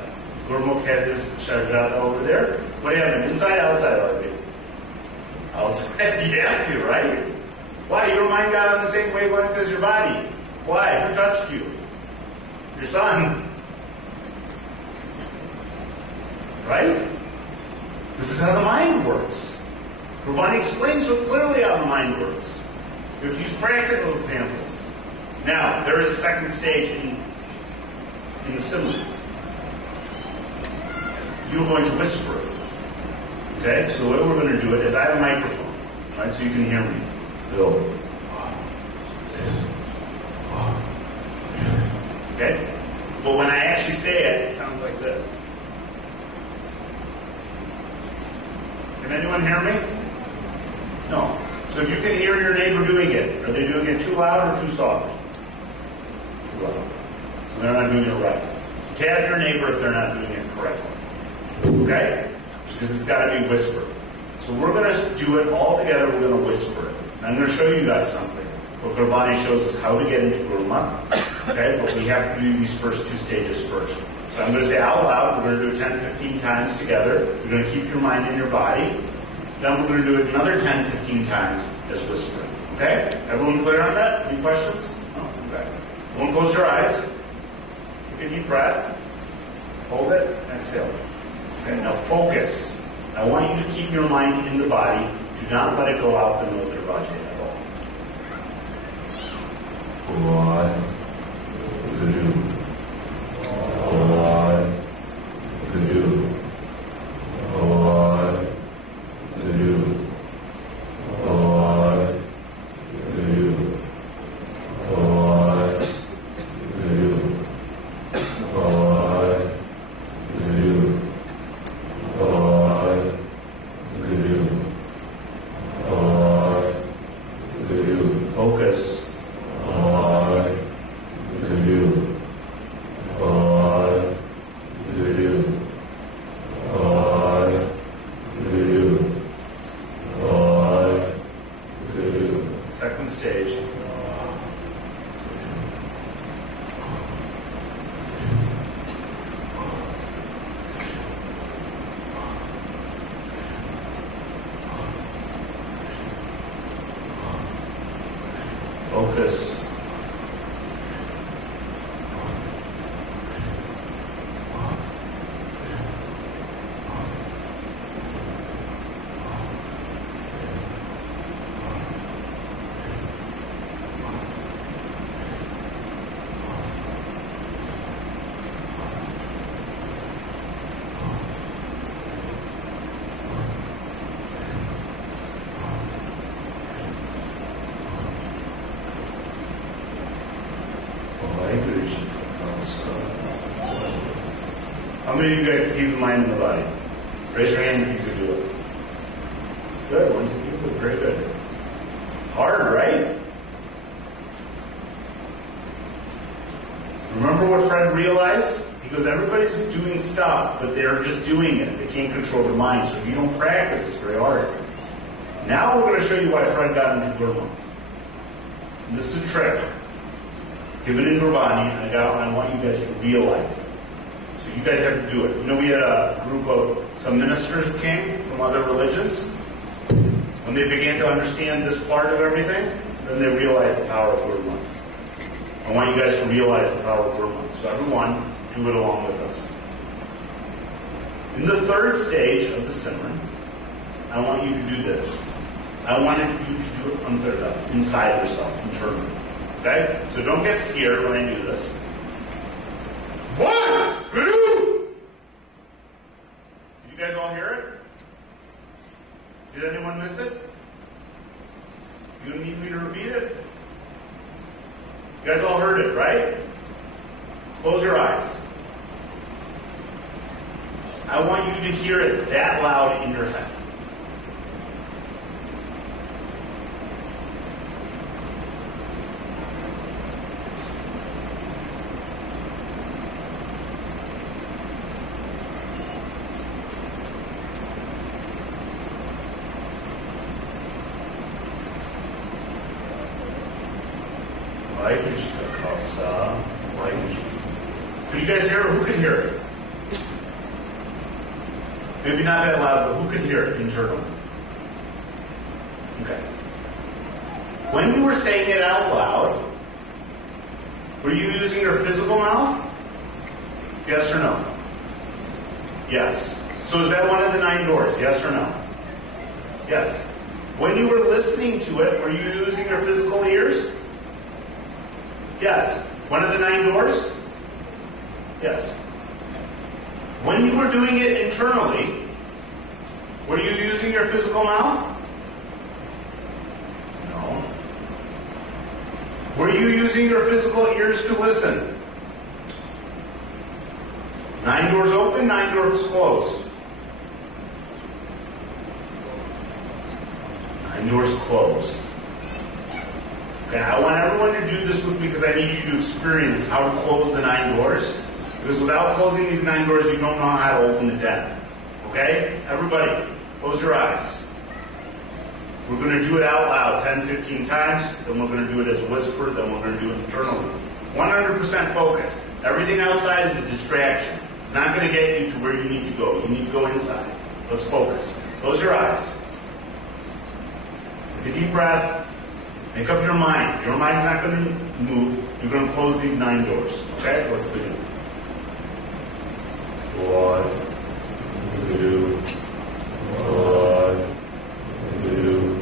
Gurmukh had this Sharjata over there. What do you have? Inside, outside, RB? Outside. You have to, right? Why? Your mind got on the same wavelength as your body. Why? Who touched you? Your son. Right? This is how the mind works. Gurbani explains so clearly how the mind works. You have to use practical examples. Now, there is a second stage in the simile. You're going to whisper. Okay? So the way we're going to do it is I have a microphone, right? So you can hear me. Bill. Okay? But when I actually say it, it sounds like this. Can anyone hear me? No. So So if you can hear your neighbor doing it, are they doing it too loud or too soft? Too loud. So they're not doing it right. Tap your neighbor if they're not doing it correctly. Okay? Because it's got to be whispered. So we're going to do it all together. We're going to whisper it. I'm going to show you guys something. But Gurbani shows us how to get into Gurmat. Okay? But we have to do these first two stages first. So I'm going to say out loud. We're going to do it 10, 15 times together. You're going to keep your mind in your body. Then we're going to do it another 10, 15 times as whispering. Okay? Everyone clear on that? Any questions? No? Okay. Everyone close your eyes. Take a deep breath. Hold it. Exhale. Okay, now focus. I want you to keep your mind in the body. Do not let it go out the nose or body at all. One, two, one, two, one, two, one, two, one, two, one, two. Focus. Second stage. Focus. How many of you guys keep your mind in the body? Raise your hand if you can do it. Good. 1, 2, 3, good. Very good. Hard, right? Remember what Fred realized? He goes, everybody's doing stuff, but they're just doing it. They can't control their mind. So if you don't practice, it's very hard. Now we're going to show you why Fred got into Gurmat. And this is a trick. Give it in Gurbani, and I want you guys to realize it. So you guys have to do it. You know, we had a group of some ministers who came from other religions. When they began to understand this part of everything, then they realized the power of Gurmat. I want you guys to realize the power of Gurmat. So everyone, do it along with us. In the third stage of the Simran, I want you to do this. I wanted you to do it inside yourself, internally. Okay? So don't get scared when I do this. 1, 2. Did you guys all hear it? Did anyone miss it? You need me to repeat it? You guys all heard it, right? Close your eyes. I want you to hear it that loud in your head. Can you guys hear it? Who can hear it? Maybe not that loud, but who can hear it internally? Okay. When you were saying it out loud, were you using your physical mouth? Yes or no? Yes. So is that one of the 9 doors? Yes or no? Yes. When you were listening to it, were you using your physical ears? Yes. One of the 9 doors? Yes. When you were doing it internally, were you using your physical mouth? No. Were you using your physical ears to listen? 9 doors open, 9 doors closed. 9 and doors closed. Okay, I want everyone to do this with me because I need you to experience how to close the 9 doors. Because without closing these 9 doors, you don't know how to open the 10. Okay? Everybody, close your eyes. We're going to do it out loud 10, 15 times, then we're going to do it as a whisper, then we're going to do it internally. 100% focus. Everything outside is a distraction. It's not going to get you to where you need to go. You need to go inside. Let's focus. Close your eyes. Take a deep breath. Make up your mind. Your mind's not going to move. You're going to close these 9 doors. Okay? Let's begin. 1, 2, 1, 2, 1, 2,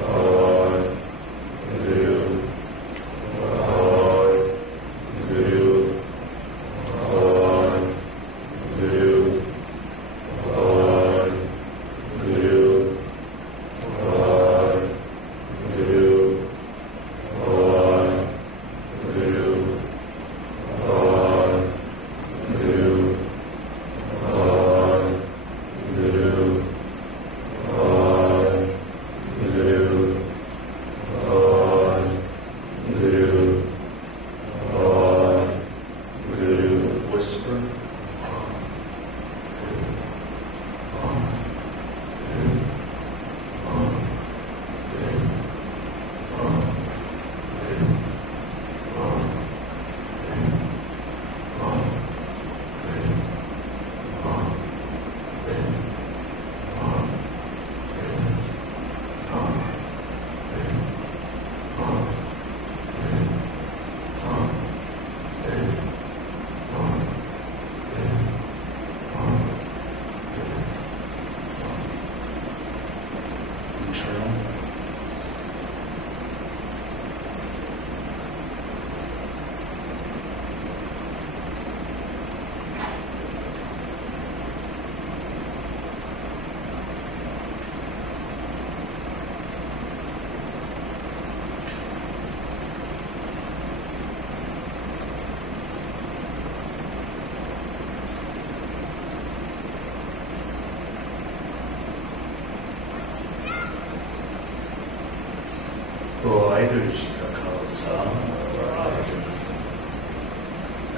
1, 2, 1, 2, 1, 2, 1, 2, 1, 2, 1, 2.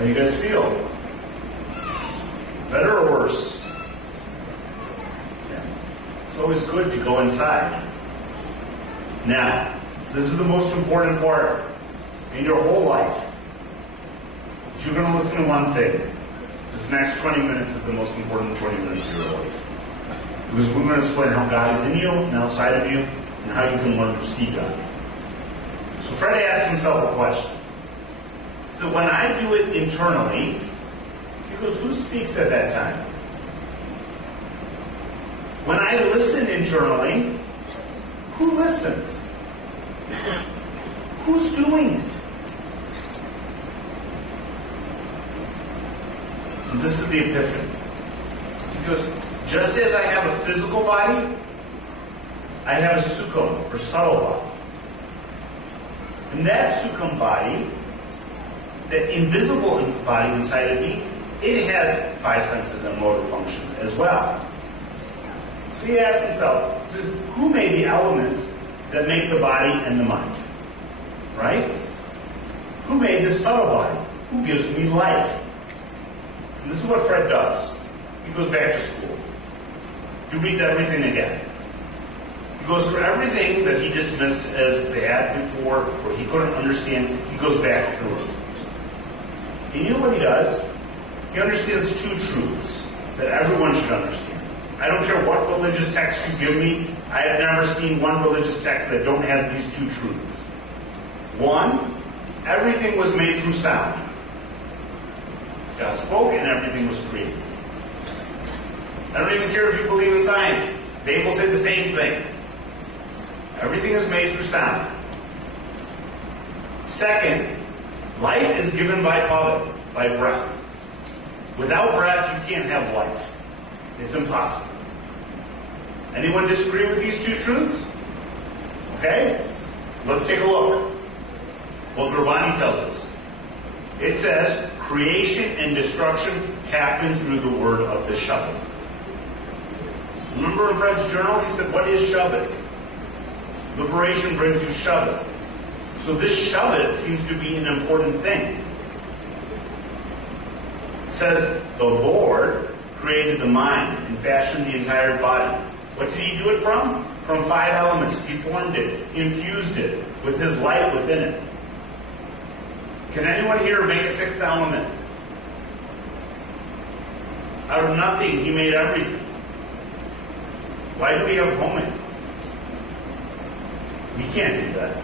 How do you guys feel? Better or worse? Yeah. It's always good to go inside. Now, this is the most important part in your whole life. If you're going to listen to one thing, this next 20 minutes is the most important 20 minutes of your life. Because we're going to explain how God is in you and outside of you, and how you can learn to see God. So Fred asked himself a question. So when I do it internally, he goes, who speaks at that time? When I listen internally, who listens? Who's doing it? And this is the epiphany. He goes, just as I have a physical body, I have a sukham, or subtle body. And that sukham body, that invisible body inside of me, it has 5 senses and motor function as well. So he asked himself, so who made the elements that make the body and the mind? Right? Who made the subtle body? Who gives me life? And this is what Fred does. He goes back to school. He reads everything again. He goes through everything that he dismissed as bad before, or he couldn't understand. He goes back through it. And you know what he does? He understands 2 truths that everyone should understand. I don't care what religious text you give me. I have never seen one religious text that don't have these 2 truths. 1, everything was made through sound. God spoke and everything was created. I don't even care if you believe in science. They will say the same thing. Everything is made through sound. Second, life is given by Katha, by breath. Without breath, you can't have life. It's impossible. Anyone disagree with these 2 truths? Okay? Let's take a look. What Gurbani tells us. It says, creation and destruction happen through the word of the Shabbat. Remember in Fred's journal, he said, what is Shabbat? Liberation brings you Shabbat. So this Shabbat seems to be an important thing. It says, the Lord created the mind and fashioned the entire body. What did he do it from? From 5 elements. He formed it, he infused it with his light within it. Can anyone here make a 6th element? Out of nothing, he made everything. Why do we have homing? We can't do that.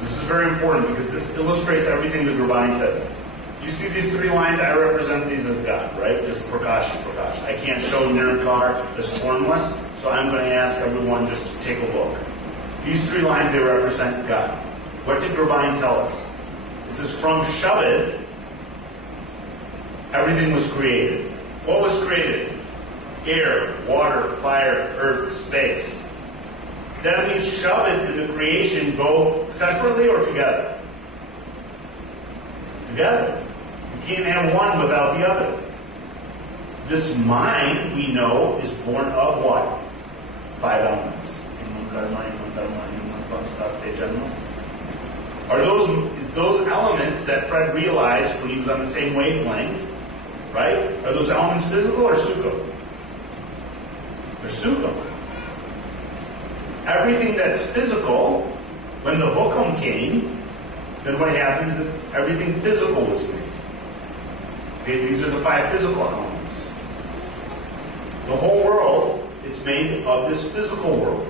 This is very important because this illustrates everything the Gurbani says. You see these 3 lines, I represent these as God, right? Just Prakash. I can't show Nirkar as formless, so I'm going to ask everyone just to take a look. These 3 lines, they represent God. What did Gurbani tell us? This is from Shabbat, everything was created. What was created? Air, water, fire, earth, space. That means Shabbat and the creation go separately or together? Together. You can't have one without the other. This mind, we know, is born of what? 5 elements. Are those elements that Fred realized when he was on the same wavelength, right? Are those elements physical or sukha? They're sukha. Everything that's physical, when the hukum came, then what happens is everything physical was made. Okay, these are the 5 physical elements. The whole world is made of this physical world.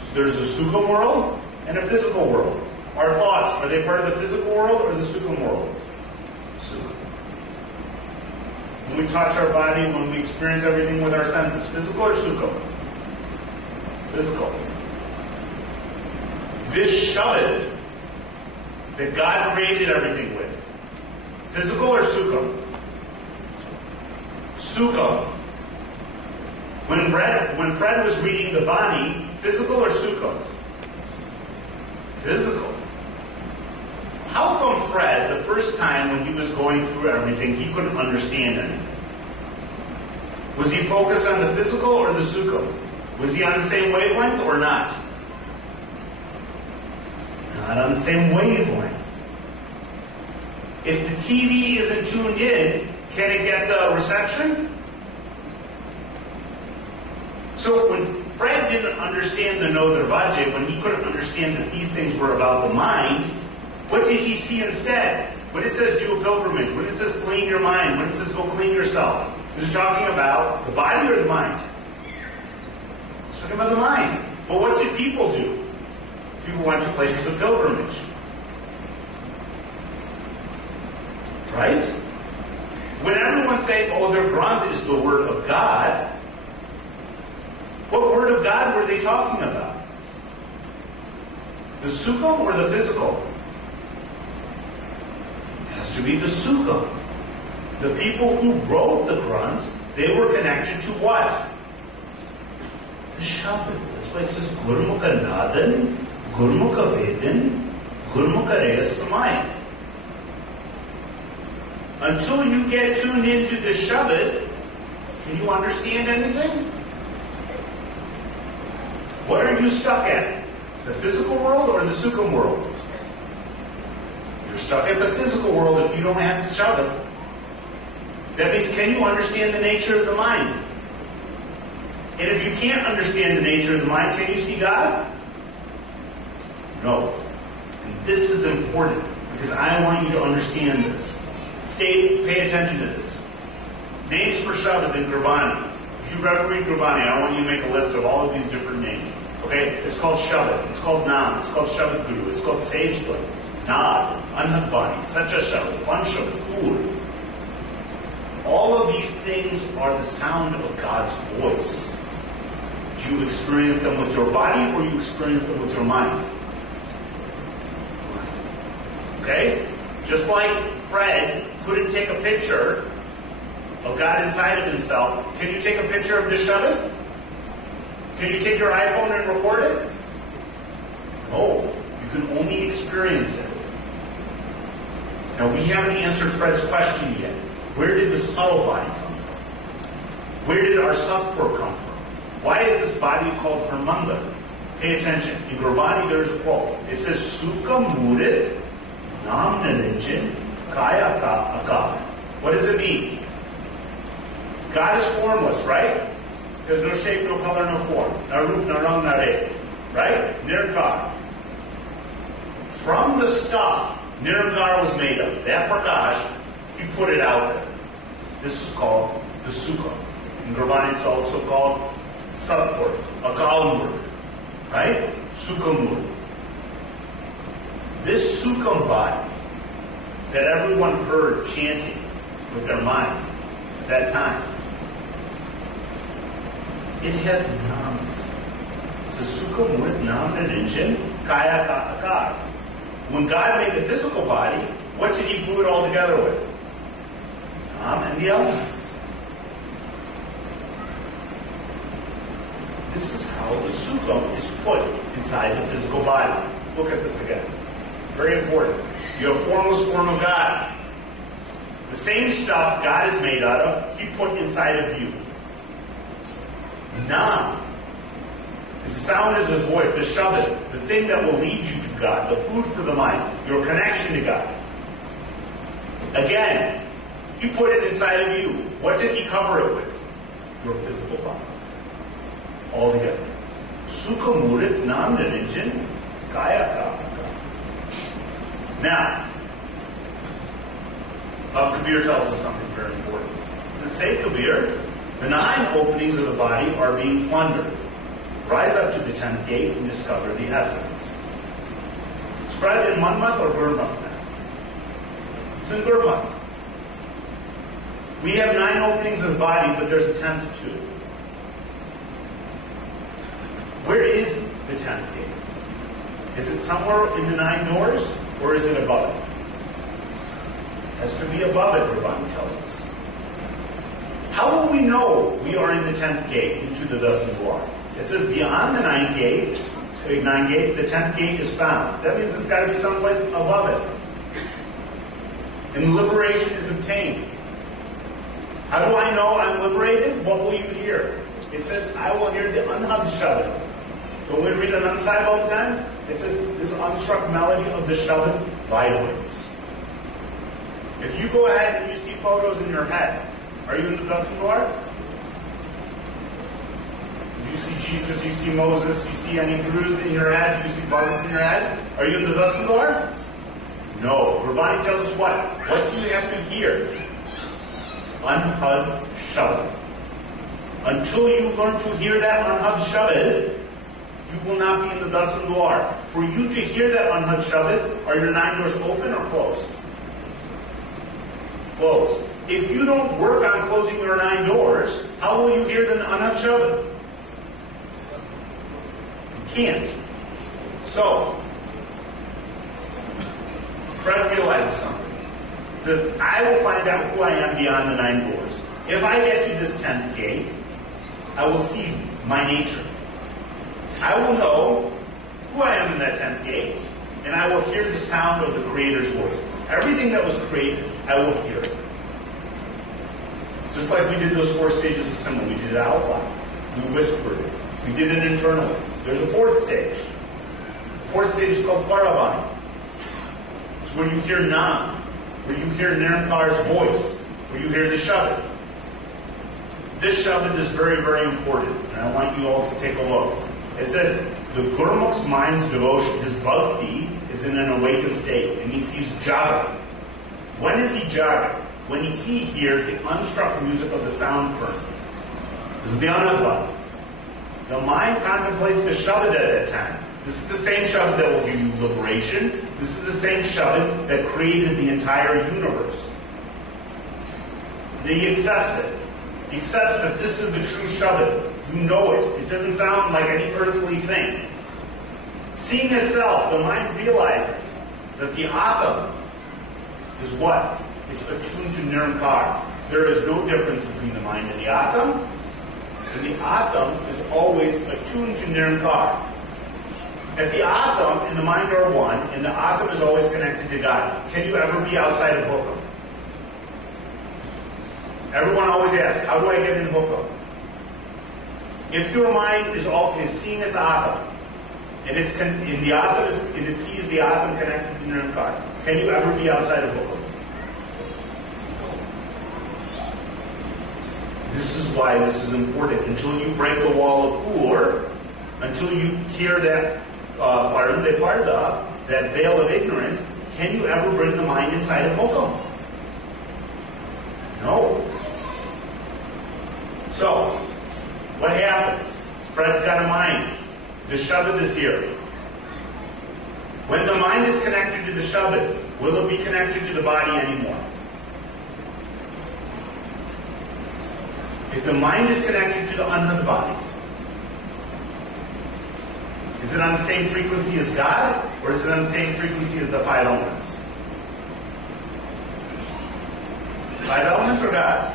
So there's a sukha world and a physical world. Our thoughts, are they part of the physical world or the sukha world? Sukha. When we touch our body, when we experience everything with our senses, physical or sukha? Physical. This Shabbat that God created everything with, physical or sukha? Sukha. When Fred was reading the Bani, physical or sukha? Physical. How come Fred, the first time when he was going through everything, he couldn't understand anything? Was he focused on the physical or the sukha? Was he on the same wavelength or not? Not on the same wavelength. If the TV isn't tuned in, can it get the reception? So when Fred didn't understand the Nodarvaje, when he couldn't understand that these things were about the mind, what did he see instead? When it says do a pilgrimage, when it says clean your mind, when it says go clean yourself, is it talking about the body or the mind? It's talking about the mind. But what did people do? People went to places of pilgrimage. Right? When everyone say, oh, their Granth is the Word of God, what Word of God were they talking about? The sukha or the physical? It has to be the sukha. The people who wrote the Granths, they were connected to what? The Shabbat. That's why it says Gurmukha Nadan, Gurmukha Vedan, Gurmukha Reyas Samay. Until you get tuned into the Shabbat, can you understand anything? What are you stuck at? The physical world or the sukha world? You're stuck at the physical world if you don't have the Shabbat. That means, can you understand the nature of the mind? And if you can't understand the nature of the mind, can you see God? No. And this is important because I want you to understand this. Pay attention to this. Names for Shabbat in Gurbani. If you ever read Gurbani, I want you to make a list of all of these different names. Okay? It's called Shabbat. It's called Nam. It's called Shabbat Guru. It's called Sageput, Nad, Anhabani, Sacha Shabbat, One Shabbat, Ur. All of these things are the sound of God's voice. Do you experience them with your body or you experience them with your mind? Okay? Just like Fred couldn't take a picture of God inside of himself, can you take a picture of the Shabbat? Can you take your iPhone and record it? No. You can only experience it. Now, we haven't answered Fred's question yet. Where did the subtle body come from? Where did our subcore come from? Why is this body called Hermanda? Pay attention. In Gurbani, there's a quote. It says, Sukha Murit Nam Naninjin Kaya Akar. What does it mean? God is formless, right? There's no shape, no color, no form. Na roop, na rang, na re. Right? Nirkar. From the stuff Nirankar was made of, that Prakash, he put it out there. This is called the Sukha. In Gurbani, it's also called Satpur, Akalmur. Right? Sukhamur. This Sukham body that everyone heard chanting with their mind at that time, it has names. So Sukhamur, Nam, Narinjan, Kaya, Akar. When God made the physical body, what did he glue it all together with? Nam and the elements. This is how the Sukham is put inside the physical body. Look at this again. Very important. You have formless form of God. The same stuff God is made out of, he put inside of you. Nam is the sound is his voice, the Shabbat, the thing that will lead you to God, the food for the mind, your connection to God. Again, he put it inside of you. What did he cover it with? Your physical body. All together. Sukha Murit Nam Narinjan Kaya Kaka. Now, Kabir tells us something very important. It says, say Kabir, the 9 openings of the body are being plundered. Rise up to the 10th gate and discover the essence. Spread in Manmat or Gurmat now? It's in Gurmat. We have 9 openings of the body, but there's a 10th too. Where is the 10th gate? Is it somewhere in the 9 doors, or is it above it? It has to be above it, Gurbani tells us. How will we know we are in the 10th gate into the Dasan Dwar? It says beyond the 9th gate, the 10th gate is found. That means it's got to be someplace above it. And liberation is obtained. How do I know I'm liberated? What will you hear? It says, I will hear the Anhad Shabbat. Don't we read an Ansai all the time? It says, this unstruck melody of the Shabbat vibrates. If you go ahead and you see photos in your head, are you in the Dasan Dwar? You see Jesus, you see Moses, you see any gurus in your head, you see Bharats in your head? Are you in the Dasan Dwar? No. Gurbani tells us what? What do you have to hear? Anhad Shabbat. Until you learn to hear that Anhad Shabbat, you will not be in the Dasan Dwar. For you to hear that Anhad Shabbat, are your 9 doors open or closed? Closed. If you don't work on closing your 9 doors, how will you hear the Anhad Shabbat? You can't. So, Fred realizes something. He says, I will find out who I am beyond the 9 doors. If I get to this 10th gate, I will see my nature. I will know who I am in that 10th gate, and I will hear the sound of the Creator's voice. Everything that was created, I will hear it. Just like we did those 4 stages of Simla. We did it out loud. We whispered it. We did it internally. There's a 4th stage. The 4th stage is called Gurbani. It's where you hear Nam, where you hear Nirankar's voice, where you hear the Shabbat. This Shabbat is very, very important, and I want you all to take a look. It says, the Gurmuk's mind's devotion, his bhakti, is in an awakened state. It means he's jaga. When is he jaga? When he hears the unstruck music of the sound current. This is the anadva. The mind contemplates the Shabbat at that time. This is the same Shabbat that will give you liberation. This is the same Shabbat that created the entire universe. And he accepts it. He accepts that this is the true Shabbat. You know it. It doesn't sound like any earthly thing. Seeing itself, the mind realizes that the Atam is what? It's attuned to Nirankar. There is no difference between the mind and the Atam. And the Atam is always attuned to Nirankar. If the Atam and the mind are one, and the Atam is always connected to God, can you ever be outside of Hukam? Everyone always asks, how do I get in Hukam? If your mind is seeing its atom, and it's in the atom, and it sees the atom connected to Nirankar, can you ever be outside of hukum? This is why this is important. Until you break the wall of Ur, until you tear that that veil of ignorance, can you ever bring the mind inside of hukum? No. So, what happens? Fred's got a mind. The Shabbat is here. When the mind is connected to the Shabbat, will it be connected to the body anymore? If the mind is connected to the Anhad body, is it on the same frequency as God, or is it on the same frequency as the five elements? Five elements or God?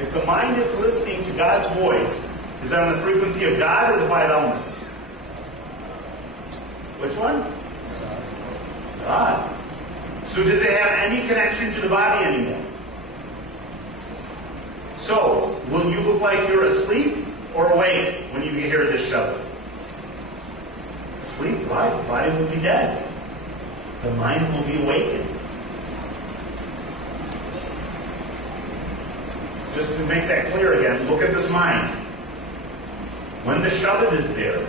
If the mind is listening to God's voice, is it on the frequency of God or the five elements? Which one? God. So does it have any connection to the body anymore? So, will you look like you're asleep or awake when you hear this Shabbat? Asleep, right? The body will be dead. The mind will be awakened. Just to make that clear again, look at this mind. When the Shabbat is there,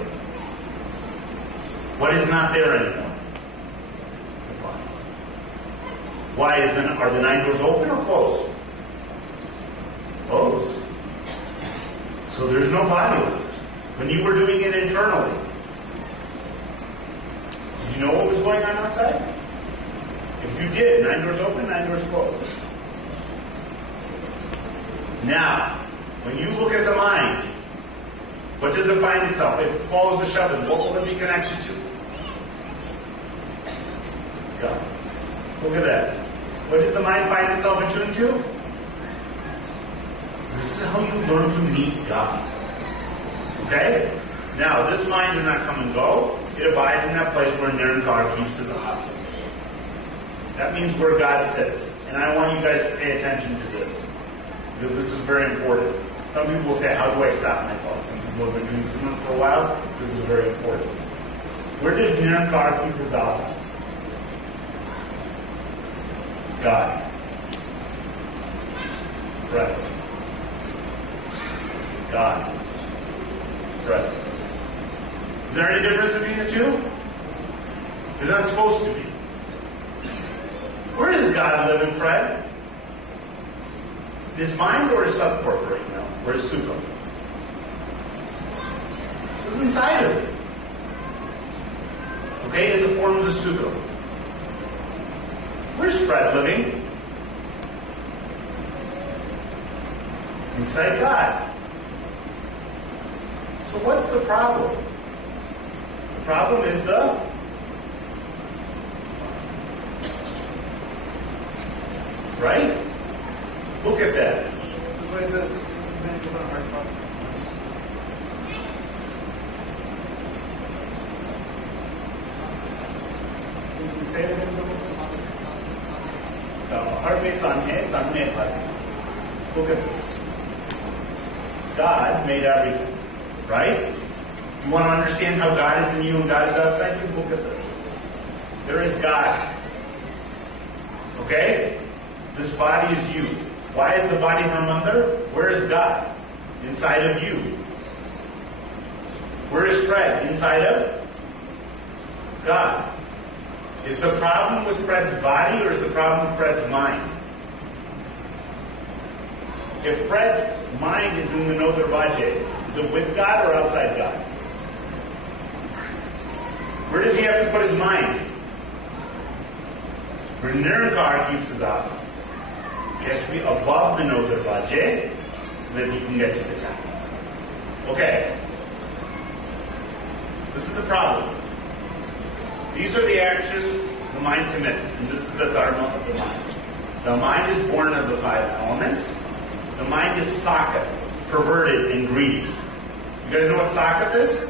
what is not there anymore? The body. Why are the 9 doors open or closed? Closed. So there's no body left. When you were doing it internally, did you know what was going on outside? If you did, 9 doors open, 9 doors closed. Now, when you look at the mind, what does it find itself? It follows the Shabbat. What will it be connected to? God. Look at that. What does the mind find itself attuned to? This is how you learn to meet God. Okay? Now, this mind does not come and go. It abides in that place where Nirankar keeps his awesome. That means where God sits. And I want you guys to pay attention to this, because this is very important. Some people will say, how do I stop my thoughts? Some people have been doing Simon for a while. This is very important. Where does Nirankar keep his awesome? God. Right. God. Right. Is there any difference between the two? There's not supposed to be. Where does God live in Fred? His mind or his subcorp right now? Or his sukha? It's inside of it. Okay, in the form of the sukha. Where's Fred living? Inside God. So what's the problem? The problem is the right? Look at that. That's why it says Can you say that again? Heart में सन है, तन में heart. Look at this. God made everything, right? You want to understand how God is in you and God is outside you? Look at this. There is God. Okay? This body is you. Why is the body Hamandar? Where is God? Inside of you. Where is Fred? Inside of God. Is the problem with Fred's body or is the problem with Fred's mind? If Fred's mind is in the Nodar Vajay, is it with God or outside God? Where does he have to put his mind? Where Nirankar keeps his asana. He has to be above the Nodar Vajay so that he can get to the top. Okay. This is the problem. These are the actions the mind commits, and this is the dharma of the mind. The mind is born of the 5 elements. The mind is sakat, perverted and greedy. You guys know what sakat is?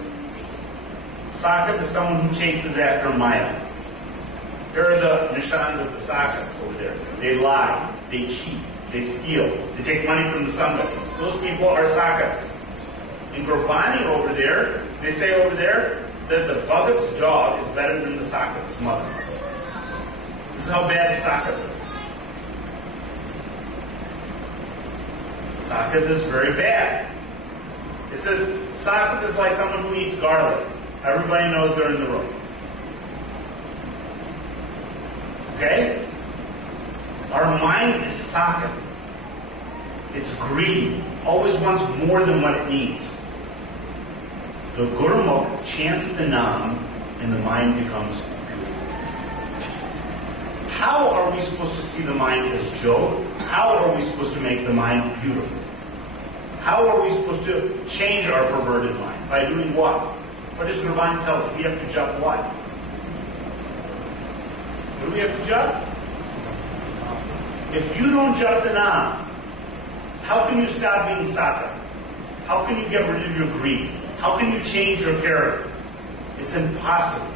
Sakat is someone who chases after Maya. Here are the nishans of the sakat over there. They lie, they cheat, They steal. They take money from the Sangat. Those people are Sakats. In Gurbani over there, they say over there that the Bhagat's dog is better than the Sakat's mother. This is how bad Sakat is. Sakat is very bad. It says Sakat is like someone who eats garlic. Everybody knows they're in the room. Okay? Our mind is Sakat. It's greedy. Always wants more than what it needs. The Gurmat chants the Nam and the mind becomes beautiful. How are we supposed to see the mind as Jog? How are we supposed to make the mind beautiful? How are we supposed to change our perverted mind? By doing what? What does Gurbani tell us? We have to jump what? What do we have to jump? If you don't jump the Nam, how can you stop being Saka? How can you get rid of your greed? How can you change your character? It's impossible.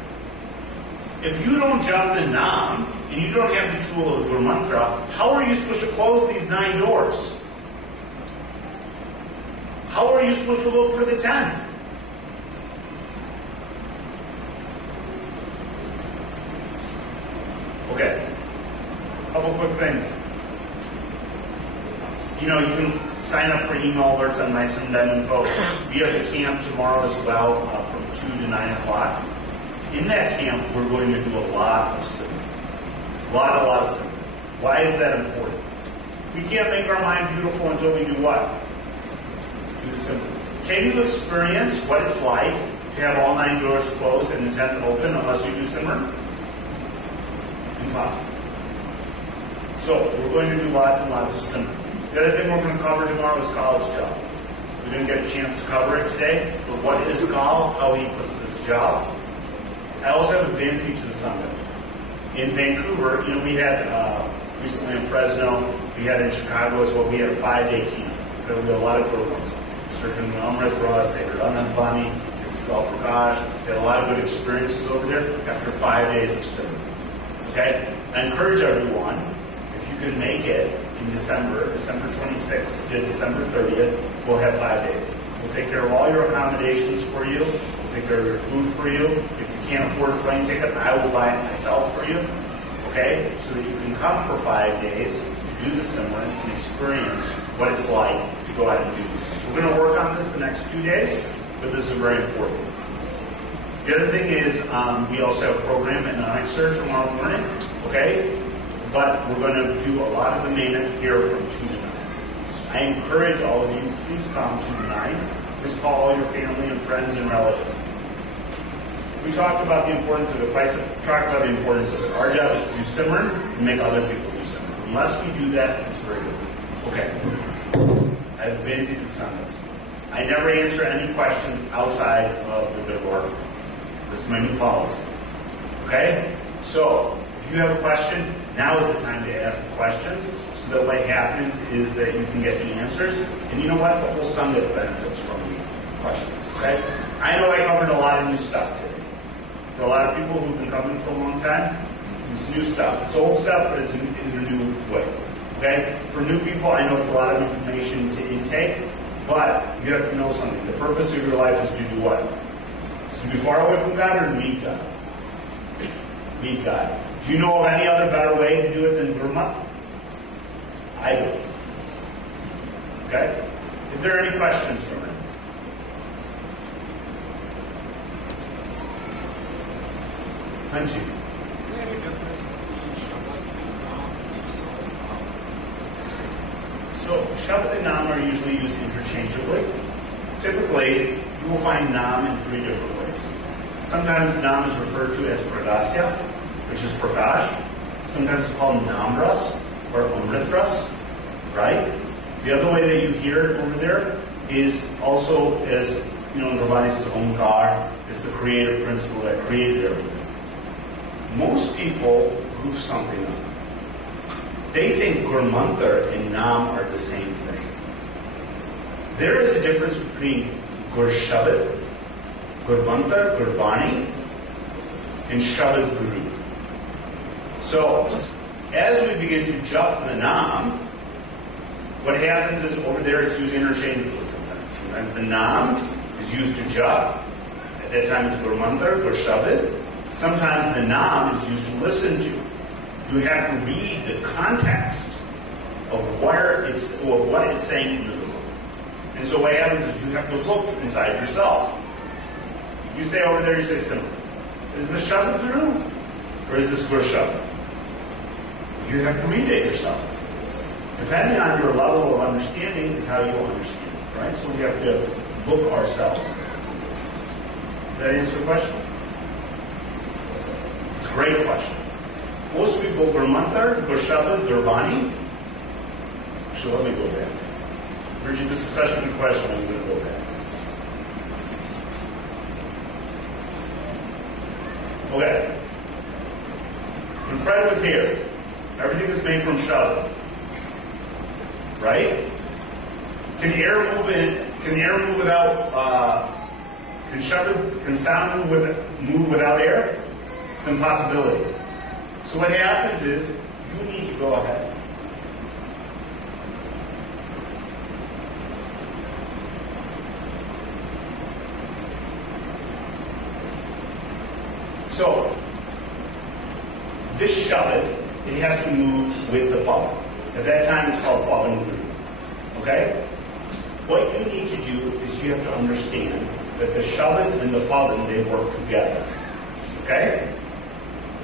If you don't jump the Nam, and you don't have the tool of the Guru Mantra, how are you supposed to close these 9 doors? How are you supposed to look for the 10th? Okay. A couple quick things. You know, you can sign up for email alerts on my info. We have the camp tomorrow as well from 2 to 9 o'clock. In that camp, we're going to do a lot of simran. A lot of simran. Why is that important? We can't make our mind beautiful until we do what? Do the simran. Can you experience what it's like to have all 9 doors closed and the 10th open unless you do simran? Impossible. So, we're going to do lots and lots of simran. The other thing we're going to cover tomorrow is Kal's job. We didn't get a chance to cover it today, but what is Kal? How he puts this job. I also have a Banfi to the summit. In Vancouver, you know, we had recently in Fresno, we had in Chicago as well, we had a 5-day camp. We had a lot of programs. Certain Amrit Ross, they heard Anand Self Prakash, they had a lot of good experiences over there after 5 days of simran. Okay? I encourage everyone, if you can make it, in December 26th to December 30th, we'll have 5 days. We'll take care of all your accommodations for you. We'll take care of your food for you. If you can't afford a plane ticket, I will buy it myself for you. Okay? So that you can come for 5 days to do the simran and experience what it's like to go out and do this. We're going to work on this the next 2 days, but this is very important. The other thing is we also have a program at Nanaksar tomorrow morning. Okay? But we're going to do a lot of the mainnet here from 2 to 9. I encourage all of you, please come 2 to 9. Please call all your family and friends and relatives. We talked about the importance of it. Talked about the importance of it. Our job is to do simran and make other people do simran. Unless we do that, it's very difficult. Okay. I've been to the summit. I never answer any questions outside of the door. This is my new policy. Okay? So, if you have a question, now is the time to ask the questions, so that what happens is that you can get the answers. And you know what? The whole Sangha benefits from the questions. Okay? I know I covered a lot of new stuff today. For a lot of people who've been coming for a long time, this is new stuff. It's old stuff, but it's in a new way. Okay? For new people, I know it's a lot of information to intake, but you have to know something. The purpose of your life is to do what? It's to be far away from God or to meet God? Meet God. Do you know of any other better way to do it than Gurmat? I do. Okay? If there are any questions from it. Thank you. Is there any difference between Shabbat and Nam? So, Shabbat and Nam are usually used interchangeably. Typically, you will find Nam in 3 different ways. Sometimes Nam is referred to as Pragasya, which is Prakash. Sometimes it's called Namras or Amritras, right? The other way that you hear it over there is also as, you know, in Gurbani says Omkar is the creative principle that created everything. Most people goof something up. They think Gurmantar and Nam are the same thing. There is a difference between Gur Shabad, Gurmantar, Gurbani, and Shabad Guru. So, as we begin to jump the Nam, what happens is over there it's used interchangeably sometimes. Sometimes the nam is used to jap. At that time it's gurmantar, gurshabd. Sometimes the nam is used to listen to. You have to read the context of what it's saying in the book. And so what happens is you have to look inside yourself. You say over there, you say simple. Is this Shabbat Guru? Or is this Gur Shabbat? You have to read it yourself. Depending on your level of understanding is how you understand it, right? So we have to look ourselves. Does that answer the question? It's a great question. Most people, Gurmantar, Gur Shabbat, Gurbani. Actually, let me go back. Bridget, this is such a good question. I'm going to go back. Okay. When Fred was here, everything is made from Shabbat. Right? Can air move in? Can air move without? Can sound move without air? It's an impossibility. So what happens is you need to go ahead. So this Shabbat, it has to move with the pavan. At that time, it's called pavan guru. Okay? What you need to do is you have to understand that the Shabbat and the pavan, they work together. Okay?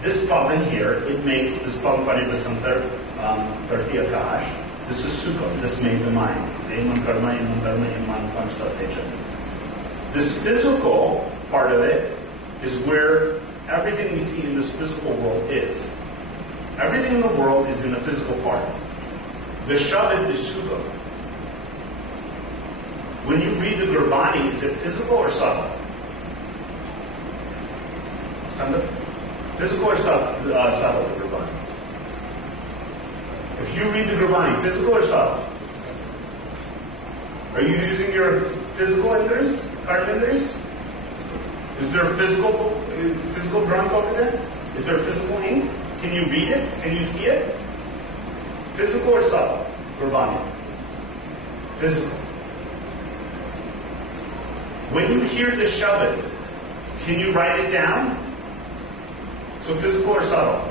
This pavan here, it makes this pavan parivasantar tartiyakash. This is sukkah. This made the mind. It's iman karma, iman dharma, iman panchtatteja. This physical part of it is where everything we see in this physical world is. Everything in the world is in the physical part. The Shabbat is sukkah. When you read the Gurbani, is it physical or subtle? Physical or subtle, the Gurbani? If you read the Gurbani, physical or subtle? Are you using your physical indras, karma indras? Is there a physical drunk over there? Is there a physical ink? Can you read it? Can you see it? Physical or subtle? Gurbani. Physical. When you hear the Shabbat, can you write it down? So physical or subtle?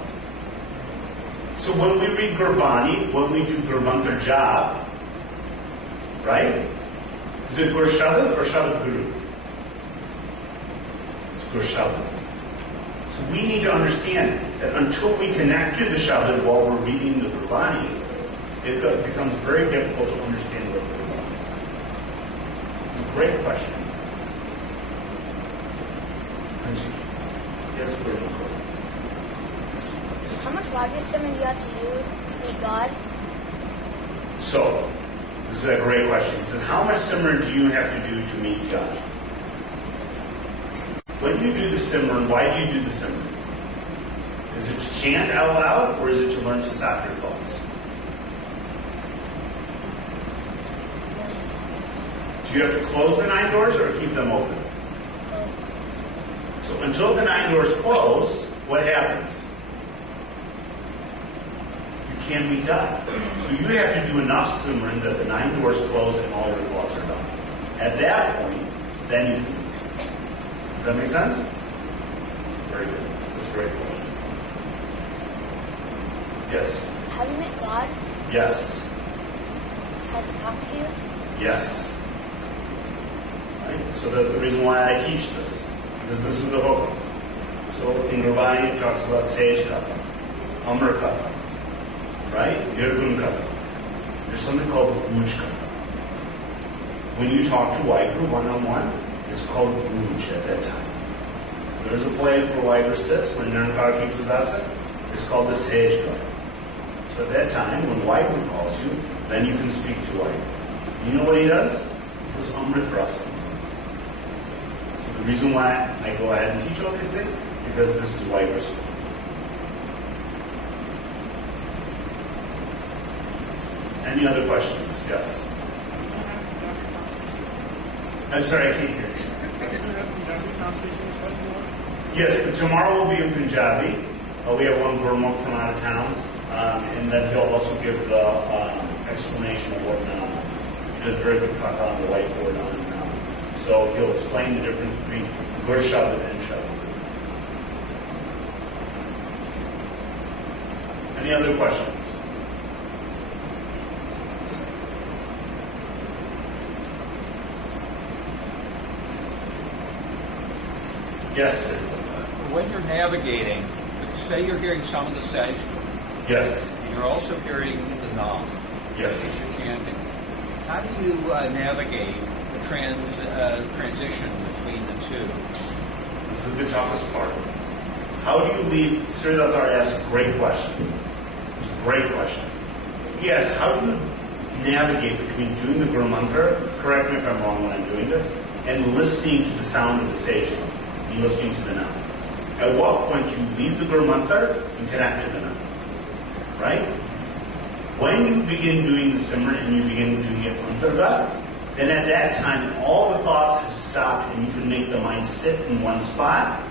So when we read Gurbani, when we do Gurmantar Jap, right? Is it Gur Shabbat or Shabbat Guru? Gur Shabbat. So we need to understand that until we connect to the Shabbat while we're reading the Gurbani, it becomes very difficult to understand what's going on. It's a great question. Yes, Gurmat. How much Vagyasam do you have to do to meet God? So, this is a great question. It says, how much Simran do you have to do to meet God? When you do the Simran, why do you do the Simran? Is it to chant out loud, or is it to learn to stop your thoughts? Do you have to close the 9 doors or keep them open? So until the 9 doors close, what happens? You can't meet God. So you have to do enough Simran that the 9 doors close and all your thoughts are done. At that point, then you can. Does that make sense? Very good. That's a great question. Yes? Have you met God? Yes. Has he talked to you? Yes. Right? So that's the reason why I teach this. Because this is the hook. So in Gurbani it talks about Sage Katha, Amr Katha, right? Nirgun Katha. There's something called Guj Katha. When you talk to Waheguru one-on-one, it's called Guj at that time. There's a place where Waheguru sits when Nirankar keeps his asset. It's called the Sage Katha. So at that time, when Waheguru calls you, then you can speak to Waheguru. You know what he does? He goes Amrit Rasa. The reason why I go ahead and teach all these things, because this is Waheguru. Any other questions? Yes. I'm sorry, I can't hear you. Yes, but tomorrow will be in Punjabi. We have one Gurmat from out of town, and then he'll also give the explanation explanation of what now. He does very good Katha on the whiteboard on it now. So he'll explain the difference between Gur Shabad and Shabad. Any other questions? Yes. When you're navigating, say you're hearing some of the Sajda, Yes. and you're also hearing the Nam, Yes. that you're chanting. How do you navigate the transition between the two? This is the toughest part. How do you leave? Sri Datar asked a great question. Great question. He asked, how do you navigate between doing the Guru Mantra, correct me if I'm wrong when I'm doing this, and listening to the sound of the Sajda, and listening to the Nam? At what point you leave the Guru Mantra and connect to the Nam? Right? When you begin doing the Simran and you begin doing it Antargat, then at that time all the thoughts have stopped and you can make the mind sit in one spot.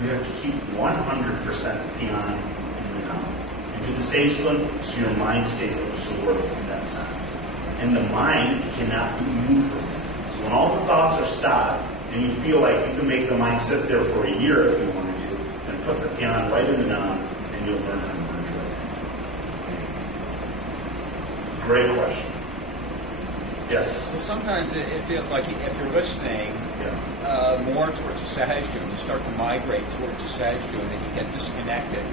You have to keep 100% Dhyan in the Nam. You do the Sajda so your mind stays absorbed in that sound. And the mind cannot be moved from it. So when all the thoughts are stopped and you feel like you can make the mind sit there for a year if you wanted to, then put the Dhyan right in the Nam and you'll learn how to merge right. Great question. Yes. Well, sometimes it feels like if you're listening more towards the Sahajdu, and you start to migrate towards the Sahajdu, and then you get disconnected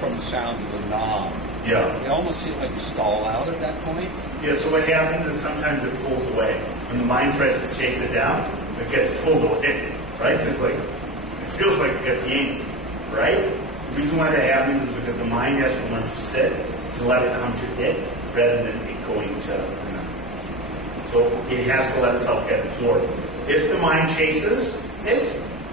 from the sound of the Nam. Yeah. It almost feels like you stall out at that point. Yeah, so what happens is sometimes it pulls away. When the mind tries to chase it down, it gets pulled away, right? So it's like, it feels like it gets yanked, right? The reason why that happens is because the mind has to learn to sit, to let it come to it, rather than it going to, so it has to let itself get absorbed. If the mind chases it,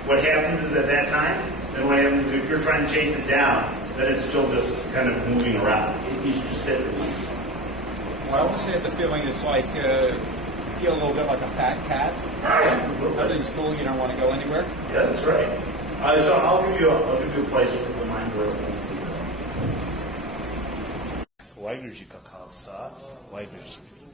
what happens is at that time, then what happens is if you're trying to chase it down, then it's still just kind of moving around. It needs to sit in one spot. Well, I always had the feeling it's like you feel a little bit like a fat cat. Everything's cool, you don't want to go anywhere. Yeah, that's right. So I'll give you a place where the mind where it wants to go. Waheguru Ji Ka Khalsa, Waheguru Ji Ki Fateh.